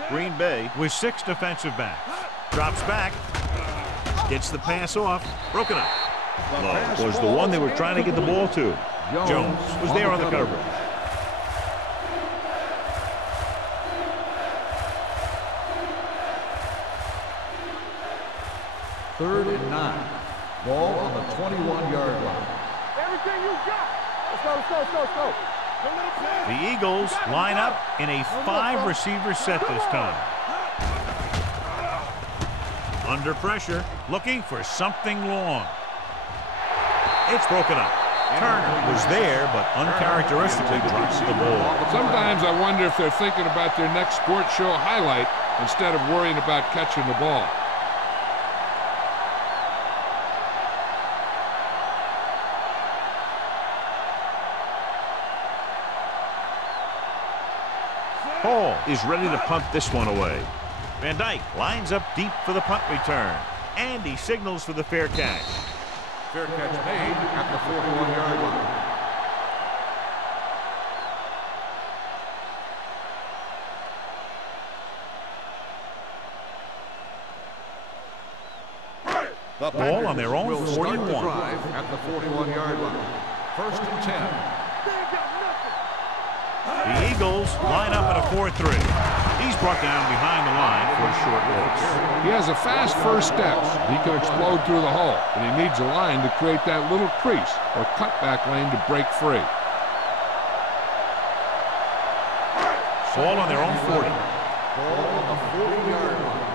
Green Bay with 6 defensive backs. Drops back. Gets the pass off. Broken up. Low was the one they were trying to get the ball to. Jones was there on the coverage. Third and 9. Ball on the 21-yard line. Everything you got. Let's go, let's go, let's go, let's go. The Eagles line up in a 5-receiver set this time. Under pressure, looking for something long. It's broken up. Turner was there, but uncharacteristically drops the ball. Sometimes I wonder if they're thinking about their next sports show highlight instead of worrying about catching the ball. Hall is ready to punt this one away. Van Dyke lines up deep for the punt return. And he signals for the fair catch. Fair catch made at the 41-yard line. The ball on their own 41. Drive at the 41-yard line. First and 10. The Eagles line up at a 4-3. He's brought down behind the line for a short loss. He has a fast first steps. He can explode through the hole, but he needs a line to create that little crease or cutback lane to break free. Ball on their own 40. Ball on the 40-yard line.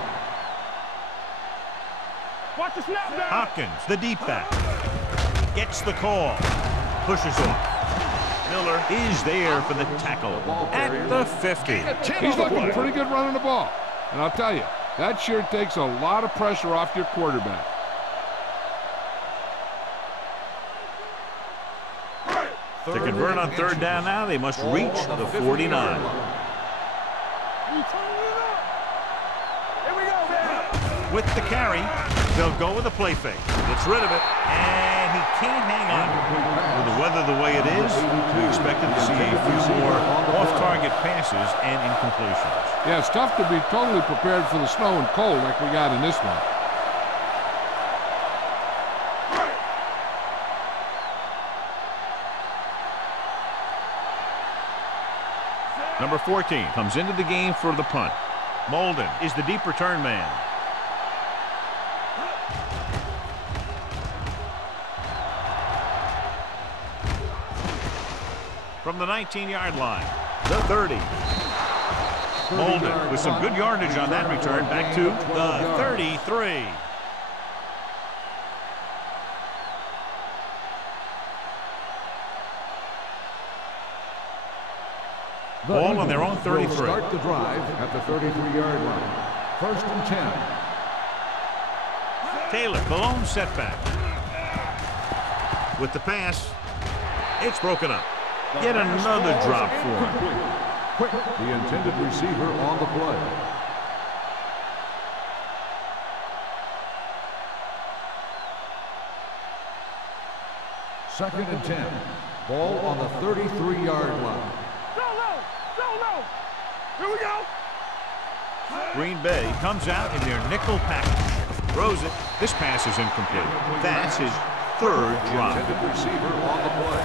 Watch the snap down. Hopkins, the deep back, gets the call, pushes off. Miller is there for the tackle at the 50. He's looking pretty good running the ball. And I'll tell you, that sure takes a lot of pressure off your quarterback. To convert on third down now, they must reach the 49. With the carry, they'll go with a play fake. Gets rid of it, and he can't hang on. With the weather the way it is, we expected to see a few more off-target passes and incompletions. Yeah, it's tough to be totally prepared for the snow and cold like we got in this one. Number 14 comes into the game for the punt. Molden is the deep return man. From the 19-yard line, the 30. Molden with some good yardage on that return back to the 33. Ball on their own 33. Start the drive at the 33-yard line. First and 10. Taylor, the lone setback. With the pass, it's broken up. Yet another drop for him. Quick, the intended receiver on the play. Second and 10. Ball on the 33-yard line. Here we go. Green Bay comes out in their nickel package. Throws it. This pass is incomplete. That's his third drop. Intended receiver on the play.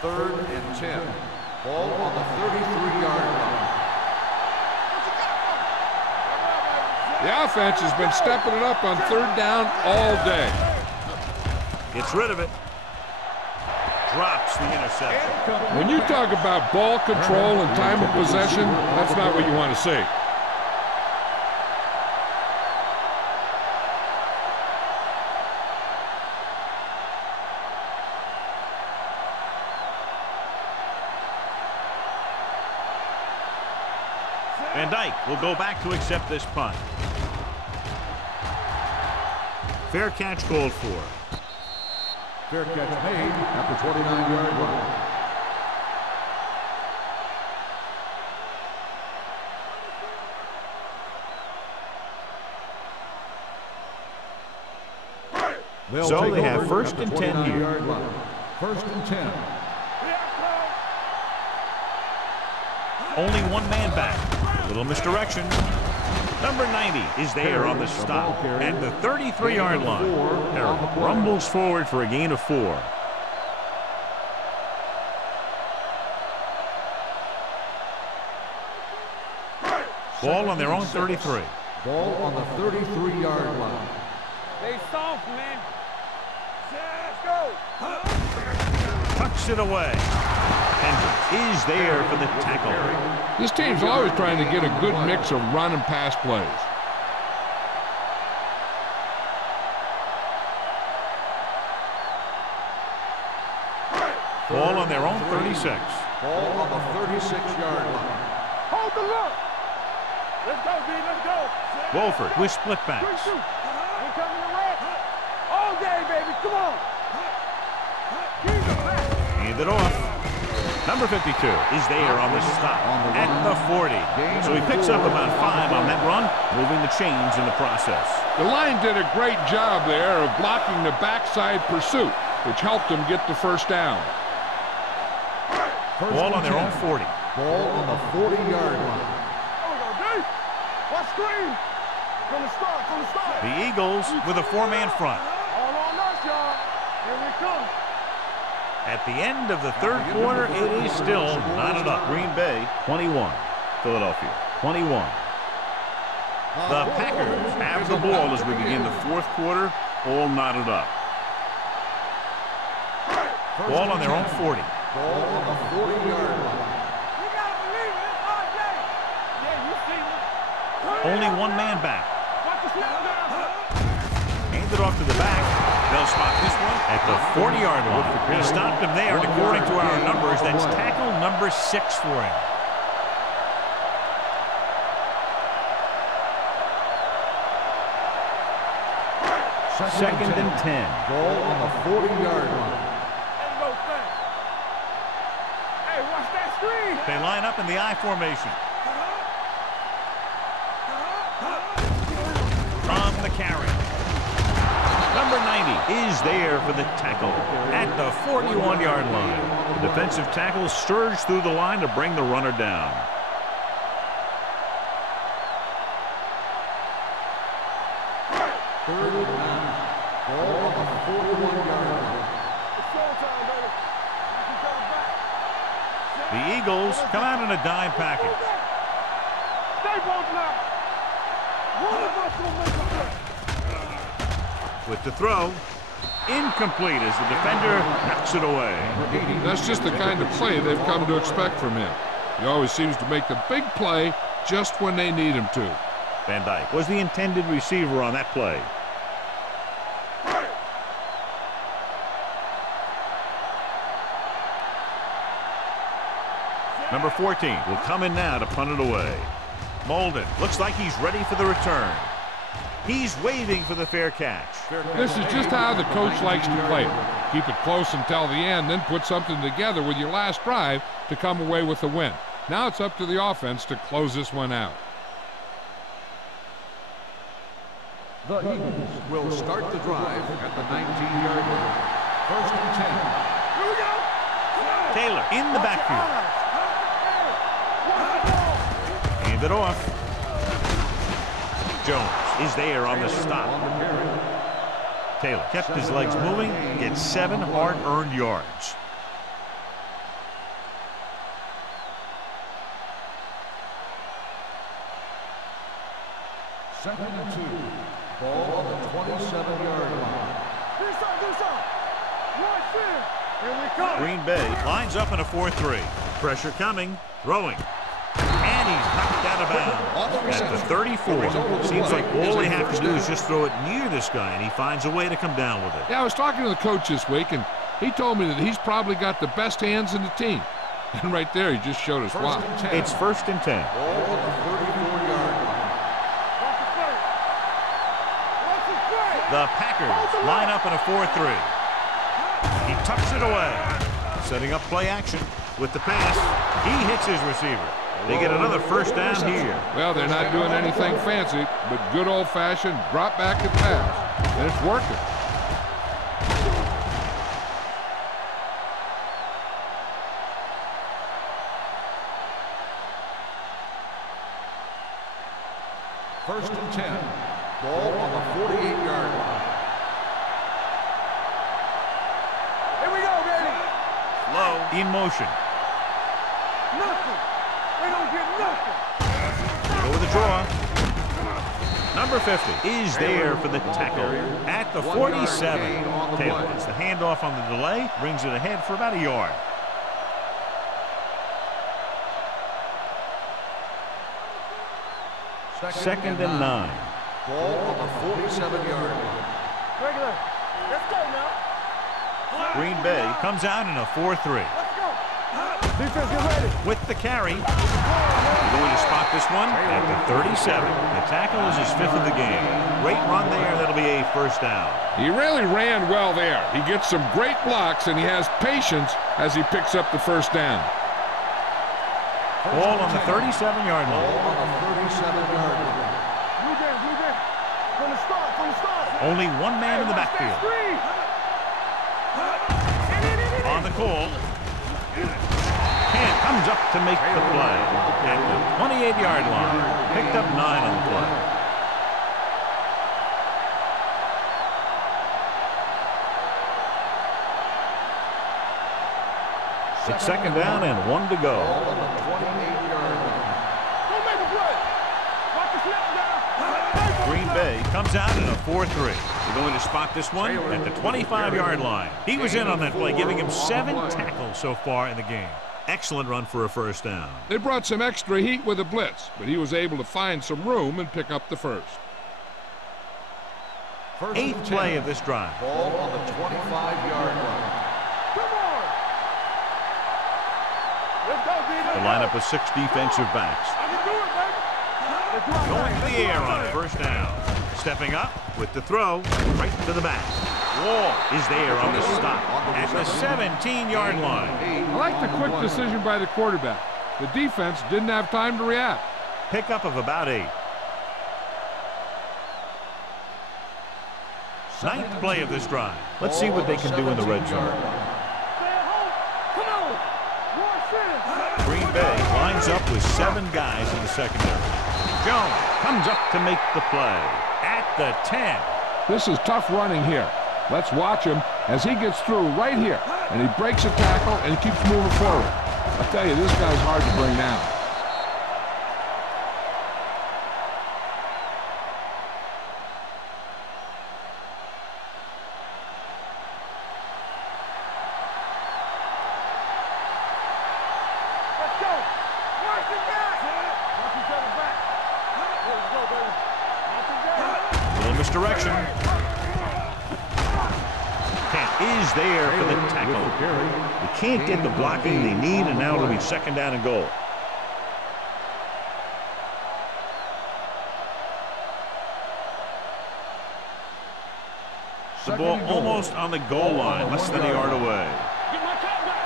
Third and 10. Ball on the 33-yard line. The offense has been stepping it up on third down all day. Gets rid of it. Drops the interception. When you talk about ball control and time of possession, that's not what you want to see. Van Dyke will go back to accept this punt. Fair catch called for. Fair catch made at the 29-yard line. So they have first and 10 here. First and 10. Only one man back. A little misdirection. Number 90 is there on the stop at the 33-yard line. Harrell rumbles forward for a gain of 4. Ball on their own 33. Ball on the 33-yard line. Stay soft, man. Let's go. Tucks it away. Hendricks is there for the tackle. This team's always trying to get a good mix of run and pass plays. Ball on their own 36. Ball on the 36-yard line. Hold the look. Let's go, B. Let's go. Wolford with split backs. Ain't coming to red. All day, baby. Come on. Hand it off. Number 52 is there on the stop at the 40. So he picks up about 5 on that run, moving the chains in the process. The line did a great job there of blocking the backside pursuit, which helped them get the first down. Ball on their own 40. Ball on the 40-yard line. There we go, D. Watch screen. From the start. The Eagles with a 4-man front. All on us, y'all. Here we come. At the end of the third quarter, it is still knotted up. Green Bay 21, Philadelphia 21. The Packers have the ball as we begin the fourth quarter, all knotted up. Ball on their own 40. Ball on the 40-yard line. You gotta believe it. It's all day. Yeah, you see me. Only one man back. Watch the snap down. Hand it off to the back. They'll spot this one at the 40-yard line. He stopped him there, and according to our numbers, that's tackle number 6 for him. Second and 10. Ball on the 40-yard line. Ain't no thing. Hey, watch that screen. They line up in the I formation. On the carry. Number 90 is there for the tackle at the 41-yard line. The defensive tackle surged through the line to bring the runner down. Third and 9. Ball on the 41-yard line. It's showtime, baby. You can come back. The Eagles come out in a dime package. Stay both now. One of us will make a play. With the throw, incomplete as the defender knocks it away. That's just the kind of play they've come to expect from him. He always seems to make the big play just when they need him to. Van Dyke was the intended receiver on that play. Number 14 will come in now to punt it away. Molden looks like he's ready for the return. He's waving for the fair catch. This is just how the coach likes to play it. Keep it close until the end, then put something together with your last drive to come away with the win. Now it's up to the offense to close this one out. The Eagles will start the drive at the 19-yard line. First and 10. Here we go. Taylor in the backfield. Hand it off. Jones is there on the stop. Taylor kept his legs moving, gets 7 hard-earned yards. Second and 2. Ball on the 27-yard line. Do some. Watch this. Here we come. Green Bay lines up in a 4-3. Pressure coming, throwing. And he's knocked out of bounds at the 34. Seems like all they have to do is just throw it near this guy, and he finds a way to come down with it. Yeah, I was talking to the coach this week, and he told me that he's probably got the best hands in the team. And right there, he just showed us why. It's first and 10. Ball on the 34-yard line. The Packers line up in a 4-3. He tucks it away. Setting up play action with the pass. He hits his receiver. They get another first down here. Well, they're not doing anything fancy, but good old-fashioned drop back and pass. And it's working. First and 10. Ball on the 48-yard line. Here we go, baby. Low in motion. Nothing. They don't get nothing. Go with the draw. Number 50 is there for the tackle at the 47. Taylor gets the handoff on the delay, brings it ahead for about a yard. Second and 9. Ball on the 47-yard line. Regular. Let's go now. Green Bay comes out in a 4-3. Let's go. Defense, get ready. With the carry, They're going to spot this one at the 37. The tackle is his 5th of the game. Great run there. That'll be a first down. He really ran well there. He gets some great blocks, and he has patience as he picks up the first down. Ball on the 37-yard line. Ball on the 37-yard line. Blue down, blue down. From the start. Only one man in the backfield. On the call. Kent comes up to make the play at the 28-yard line. Picked up 9 on the play. It's 2nd down and 1 to go. Ball on the 28-yard line. Don't make a play. Watch the snap down. Green Bay comes out in a 4-3. They're going to spot this one at the 25-yard line. He was in on that play, giving him 7 tackles so far in the game. Excellent run for a first down. They brought some extra heat with a blitz, but he was able to find some room and pick up the first. 8th play of this drive. Ball on the 25-yard line. Come on. Let's go, D. The lineup of 6 defensive backs. I can do it, baby. Let's do it. Going to the air on first down. Stepping up with the throw right to the back. Wall is there on the stop at the 17-yard line. I like the quick decision by the quarterback. The defense didn't have time to react. Pickup of about 8. 9th play of this drive. Let's see what they can do in the red zone. Come on. One center. Green Bay lines up with 7 guys in the secondary. Jones comes up to make the play at the 10. This is tough running here. Let's watch him as he gets through right here, and he breaks a tackle and he keeps moving forward. I tell you, this guy's hard to bring down. Let's go. Watch it back. Watch each other back. Let's go, baby. Watch it down. Little misdirection. Kent is there for the tackle. They can't get the blocking they need, and now it'll be 2nd down and goal. The ball almost on the goal line, less than a yard away. Get my cat back.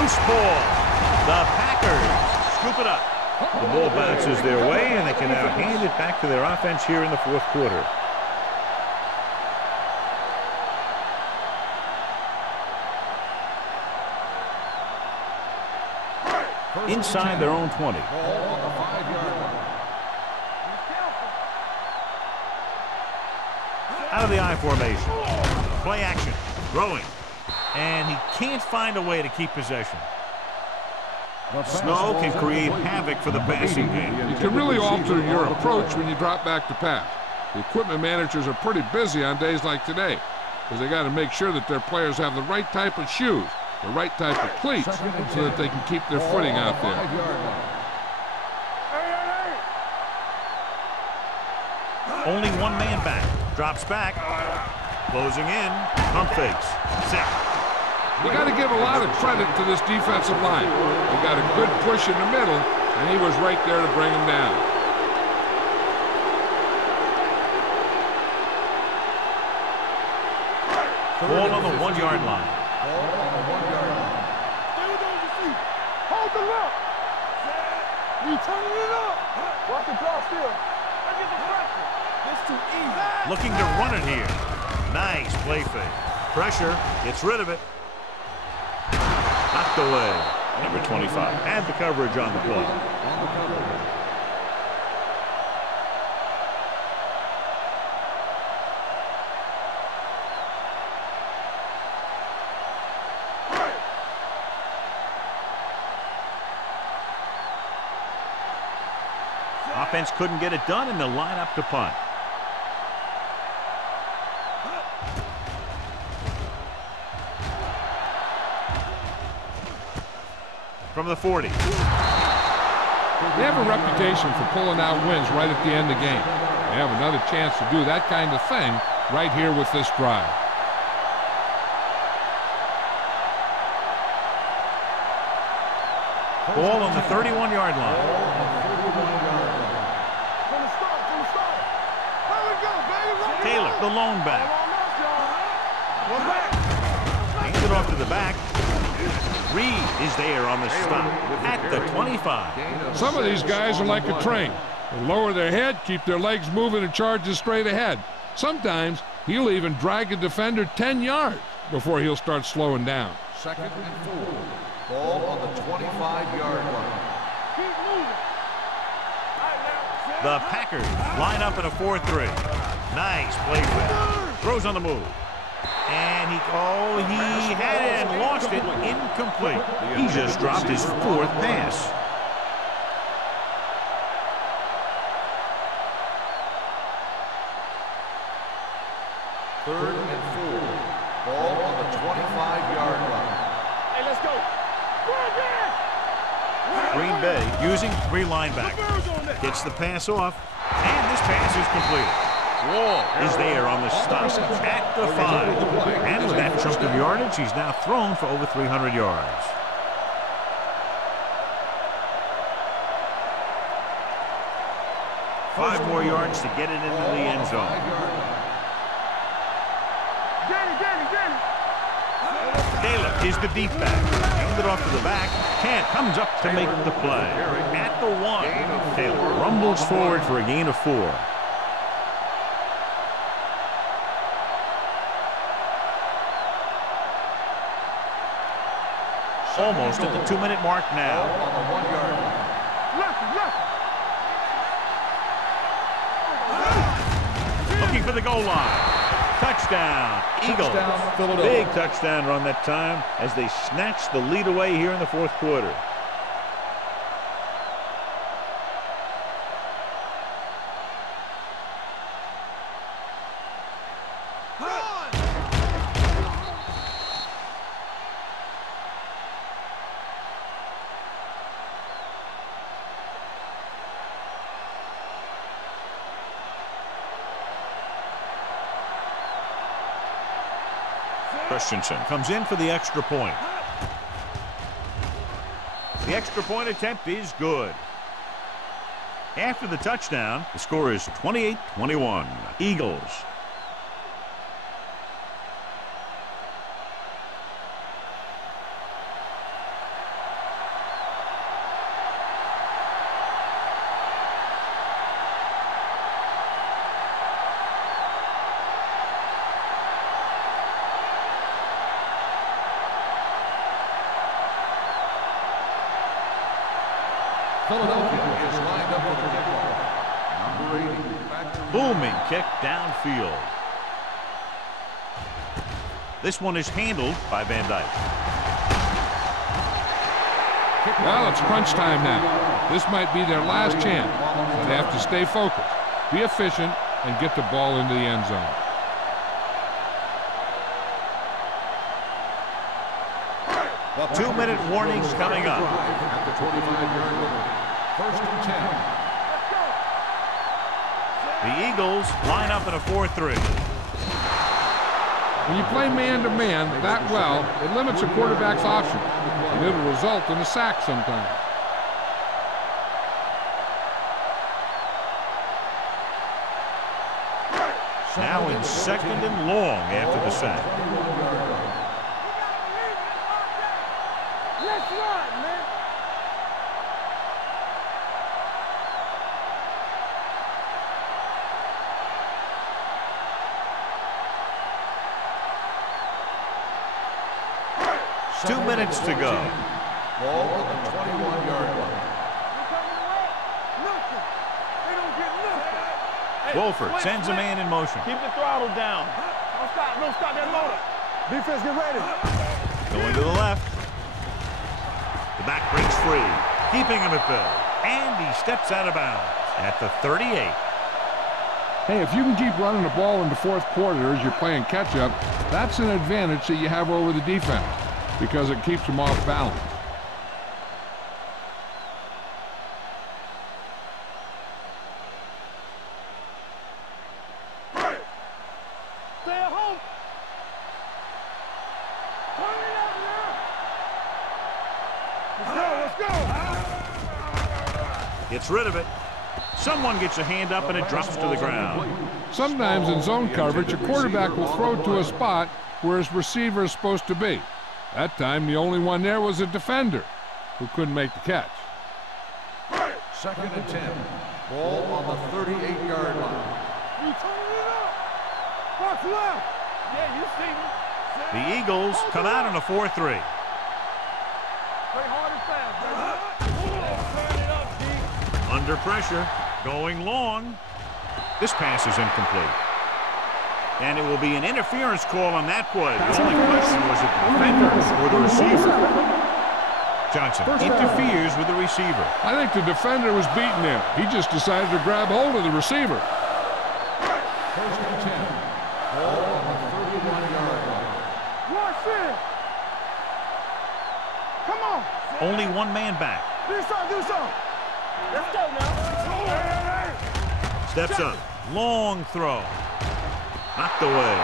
Loose ball. The Packers scoop it up. The ball bounces their way, and they can now hand it back to their offense here in the 4th quarter. Inside their own 20. Ball on the 5-yard line. Out of the I formation. Play action. Throwing. And he can't find a way to keep possession. Snow can create havoc for the passing game. You can really alter your approach when you drop back to pass. The equipment managers are pretty busy on days like today because they got to make sure that their players have the right type of shoes, the right type of cleats, so that they can keep their footing out there. Only one man back. Drops back. Closing in. Pump fakes. Set. You got to give a lot of credit to this defensive line. They got a good push in the middle, and he was right there to bring him down. Ball on the 1-yard line. Ball on the 1-yard line. Stay with those your feet. Hold the lock. You turning it up. Watch the draw still. I get the pressure. It's too easy. Looking to run it here. Nice play fake. Pressure. Gets rid of it. Knocked away. Number 25. Had the coverage on the play. On the cover. Offense couldn't get it done, and they'll line up to punt. From the 40. They have a reputation for pulling out wins right at the end of the game. They have another chance to do that kind of thing right here with this drive. Ball on the 31-yard line. From the start, from the start. There we go, baby. Right Taylor, the lone back. One back. Hands it off to the back. Reed is there on the stop at the 25. Some of these guys are like a train. They lower their head, keep their legs moving, and charge straight ahead. Sometimes he'll even drag a defender 10 yards before he'll start slowing down. 2nd and 4. Ball on the 25-yard line. Keep moving. The Packers line up in a 4-3. Nice play with. Throws on the move. And he had it and lost it. Incomplete. He just dropped his 4th pass. Third and 4. Ball on the 25-yard line. Hey, let's go. Green Bay using 3 linebackers. Gets the pass off. And this pass is completed. Wall is there on the stop at the 5. And with that chunk of yardage, he's now thrown for over 300 yards. Five more yards to get it into the end zone. Taylor is the deep back. Hand it off to the back. Kent comes up to make the play. At the 1. Taylor rumbles forward for a gain of 4. Almost at the 2-minute mark now. On the 1-yard line. Looking for the goal line. Touchdown, Eagles. Touchdown, Philadelphia. Big touchdown run that time as they snatched the lead away here in the 4th quarter. Christensen comes in for the extra point. The extra point attempt is good. After the touchdown, the score is 28-21. Eagles. Philadelphia is lined up for the kickoff. Number 80. Back to Booming kick downfield. This one is handled by Van Dyke. Well, it's crunch time now. This might be their last chance. They have to stay focused, be efficient, and get the ball into the end zone. the 2-minute warnings coming up. At the 25-yard line. 1st and 10. The Eagles line up in a 4-3. When you play man-to-man that well, it limits a quarterback's options, and it'll result in a sack sometimes. Now in 2nd and long after the sack. Let's run, man. Two minutes to go. Ball on the 21-yard line. Nothing. They don't get nothing. Wolford sends a man in motion. Keep the throttle down. Don't stop that motor. Defense, get ready. Going to the left. The back breaks free, keeping him at bay. And he steps out of bounds at the 38. Hey, if you can keep running the ball in the 4th quarter as you're playing catch-up, that's an advantage that you have over the defense because it keeps them off balance. Stay at home. Turn it up now. Let's go. Let's go. Gets rid of it. Someone gets a hand up and it drops to the ground. Sometimes in zone coverage, a quarterback will throw to a spot where his receiver is supposed to be. That time, the only one there was a defender who couldn't make the catch. 2nd and 10. Ball on the 38-yard line. We turning it up. Box left. Yeah, you see me. The Eagles come out on a 4-3. Play hard and fast, baby. Turn it up, D. Under pressure, going long. This pass is incomplete. And it will be an interference call on that play. The only question was it the defender or the receiver. Johnson interferes with the receiver. I think the defender was beaten there. He just decided to grab hold of the receiver. 1st and 10. Ball on the 31-yard line. Watch it. Come on. Only one man back. Do something, do something. Let's go now. Steps up. Long throw. Knocked away.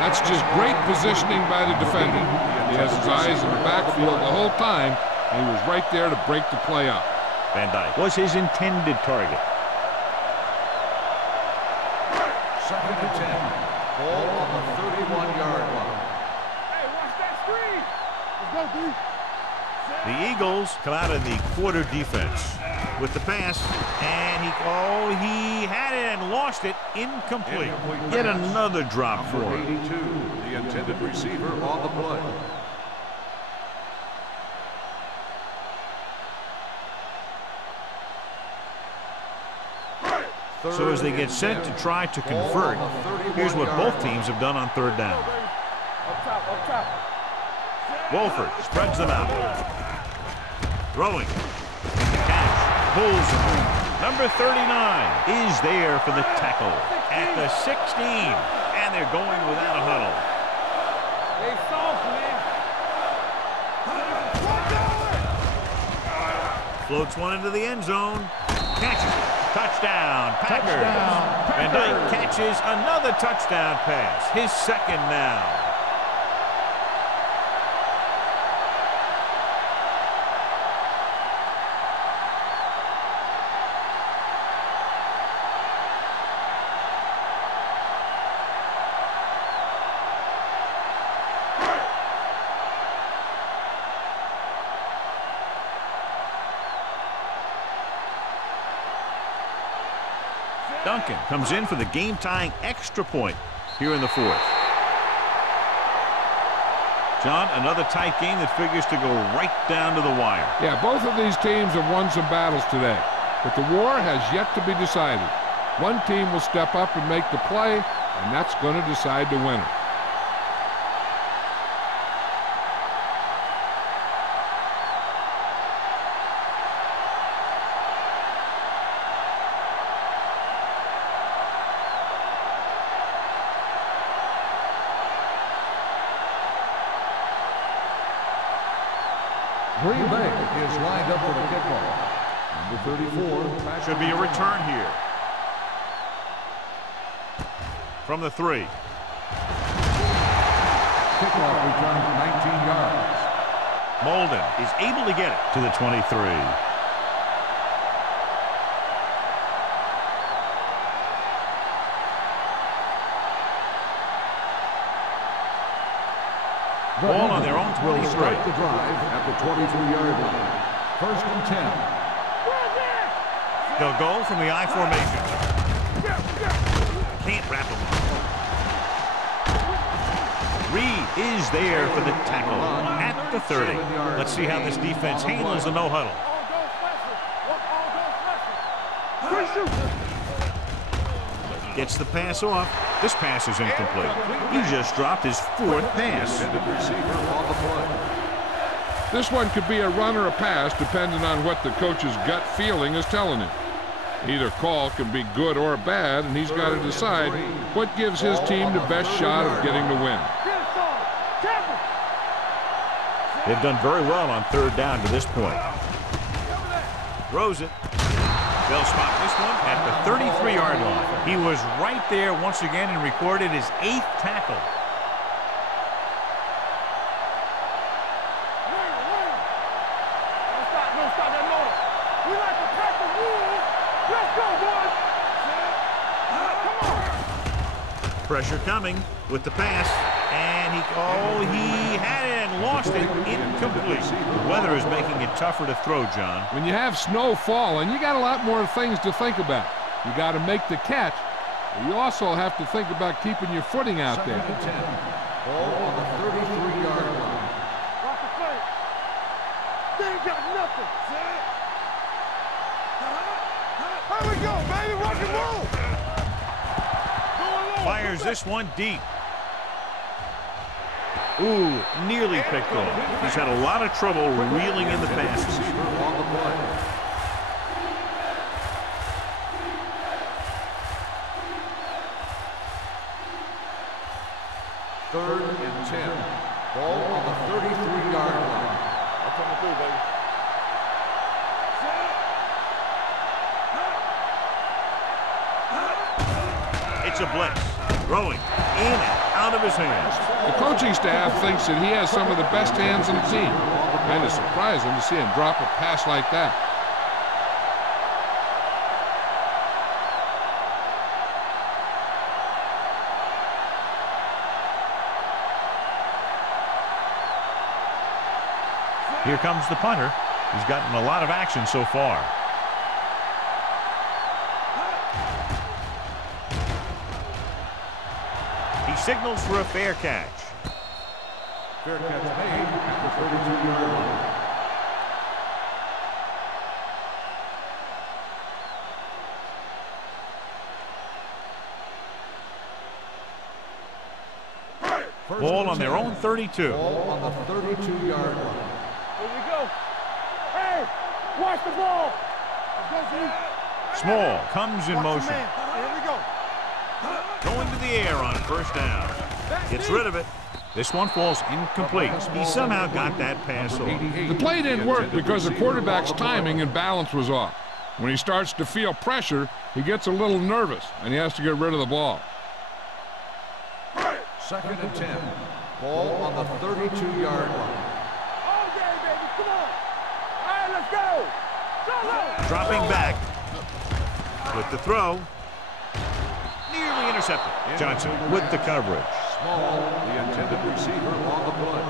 That's just great positioning by the defender. He has his eyes in the backfield the whole time, and he was right there to break the play up. Van Dyke was his intended target. 2nd and 10. Ball on the 31-yard line. Hey, watch that screen. Let's go, D. The Eagles come out in the quarter defense with the pass, and he had it and lost it. Incomplete. Yet another drop for Number him. 82, the intended receiver on the play. So as they get set to try to convert, here's what both teams have done on 3rd down. Up top, up top. Wolford spreads them out. Throwing. The catch. Pulls him. Number 39 is there for the tackle at the 16. And they're going without a huddle. They soft, man. Floats one into the end zone. Catches it. Touchdown, Packers. Van Dyke catches another touchdown pass. His 2nd now. Duncan comes in for the game-tying extra point here in the 4th. John, another tight game that figures to go right down to the wire. Yeah, both of these teams have won some battles today, but the war has yet to be decided. One team will step up and make the play, and that's going to decide the winner. Green Bay is lined up for the kickoff. Number 34. Should be a return here. From the 3. Kickoff return 19 yards. Molden is able to get it to the 23. Ball on their own Will 23. start the drive at the 23-yard line. 1st and 10. They'll go from the I formation. Can't wrap them up. Reed is there for the tackle at the 30. Let's see how this defense handles the no huddle. Gets the pass off. This pass is incomplete. He just dropped his 4th pass. Receiver on the play. This one could be a run or a pass, depending on what the coach's gut feeling is telling him. Either call can be good or bad, and he's got to decide what gives his team the best shot of getting the win. They've done very well on 3rd down to this point. Throws it. They'll spot this one at the 33-yard line. He was right there once again and recorded his 8th tackle. Pressure coming with the pass, and he had it and lost it. Incomplete. The weather is making it tougher to throw, John. When you have snow falling, you got a lot more things to think about. You got to make the catch, but you also have to think about keeping your footing out there. 2nd and 10. Ball on the 33-yard line. Watch the play. They ain't got nothing. Here we go, baby. Rock and roll. Fires this one deep. Ooh, nearly picked off. He's had a lot of trouble reeling in the passes. On the play. Third and 10. Ball on the 33-yard line. I'm coming through, baby. It's a blitz. Throwing in and out of his hands. The coaching staff thinks that he has some of the best hands in the team. Kind of surprising to see him drop a pass like that. Here comes the punter. He's gotten a lot of action so far. He signals for a fair catch. Fair catch made at the 32-yard line. Ball on their own 32. Ball on the 32-yard line. Here we go. Hey, watch the ball. Let's go, Z. Small comes in Watch the motion. man. Here we go. Going to the air on first down. Gets rid of it. This one falls incomplete. He somehow got that pass off. The play didn't work because the quarterback's timing and balance was off. When he starts to feel pressure, he gets a little nervous, and he has to get rid of the ball. 2nd and 10. Ball on the 32-yard line. All day, baby. Come on. All right, let's go. Go. Dropping back with the throw. Nearly intercepted. Johnson with the coverage. Small, the intended receiver on the play.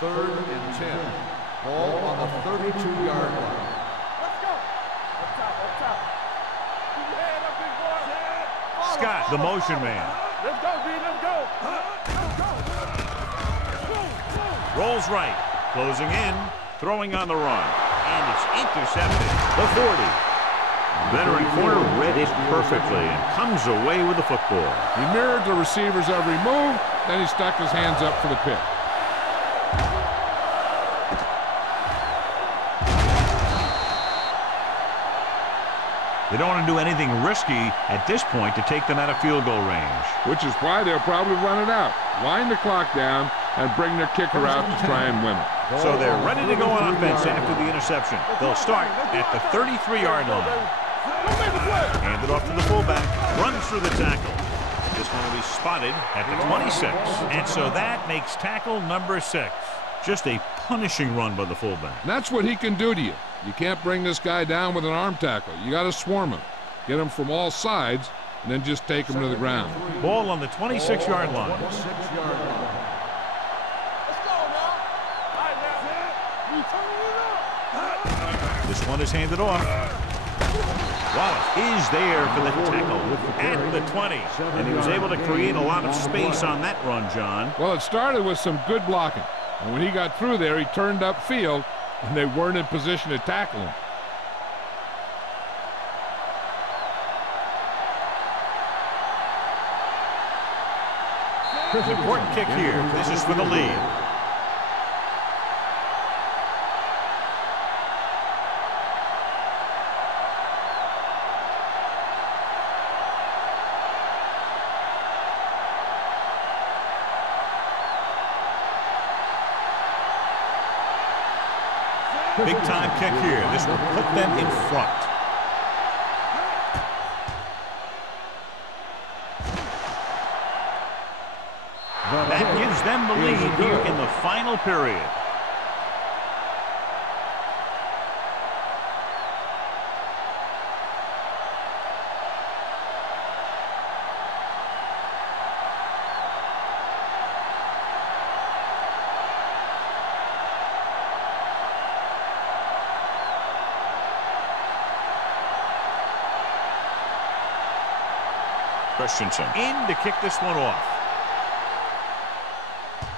Third and 10. Ball on the 32-yard line. Let's go. Up top, up top. Keep your head up, big boy. Scott, the motion man. Let's go, B. Let's go. Rolls right. Closing in. Throwing on the run. And it's intercepted. The 40. Veteran corner read it perfectly and comes away with the football. He mirrored the receiver's every move, then he stuck his hands up for the pick. They don't want to do anything risky at this point to take them out of field goal range. Which is why they'll probably run it out, wind the clock down, and bring their kicker out to try and win it. So they're ready to go on offense after the interception. They'll start at the 33-yard line. Hand it off to the fullback. Runs through the tackle. This one will be spotted at the 26. And so that makes tackle number 6. Just a punishing run by the fullback. And that's what he can do to you. You can't bring this guy down with an arm tackle. You got to swarm him. Get him from all sides, and then just take him to the ground. Ball on the 26-yard line. 26-yard line. Let's go now. All right, now. We turning it up. This one is handed off. Wallace is there for the tackle at the 20. And he was able to create a lot of space on that run, John. Well, it started with some good blocking. And when he got through there, he turned upfield, and they weren't in position to tackle him. An important kick here. This is for the lead. Big time kick here. This will put them in front. That gives them the lead here in the final period. Christensen. In to kick this one off.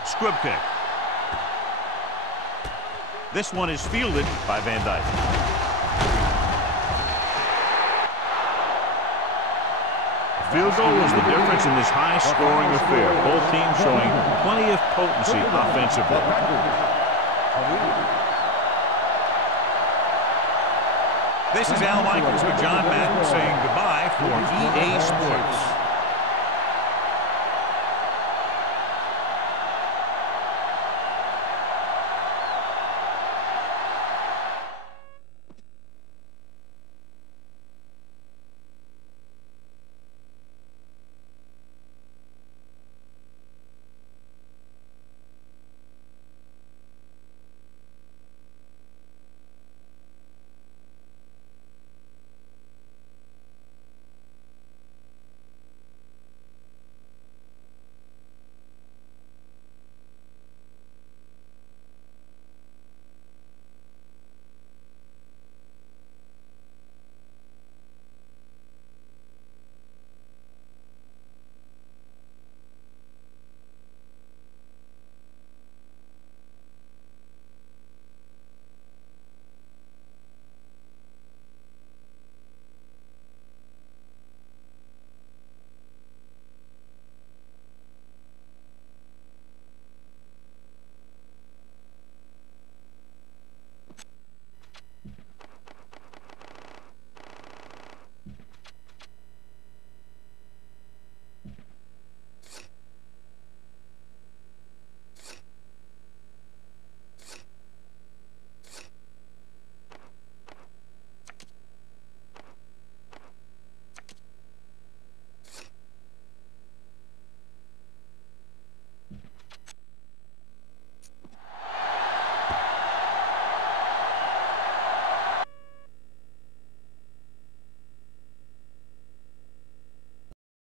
Squib kick. This one is fielded by Van Dyke. A field goal was the difference in this high-scoring affair. Both teams showing plenty of potency offensively. This is Al Michaels with John Madden saying goodbye for EA Sports.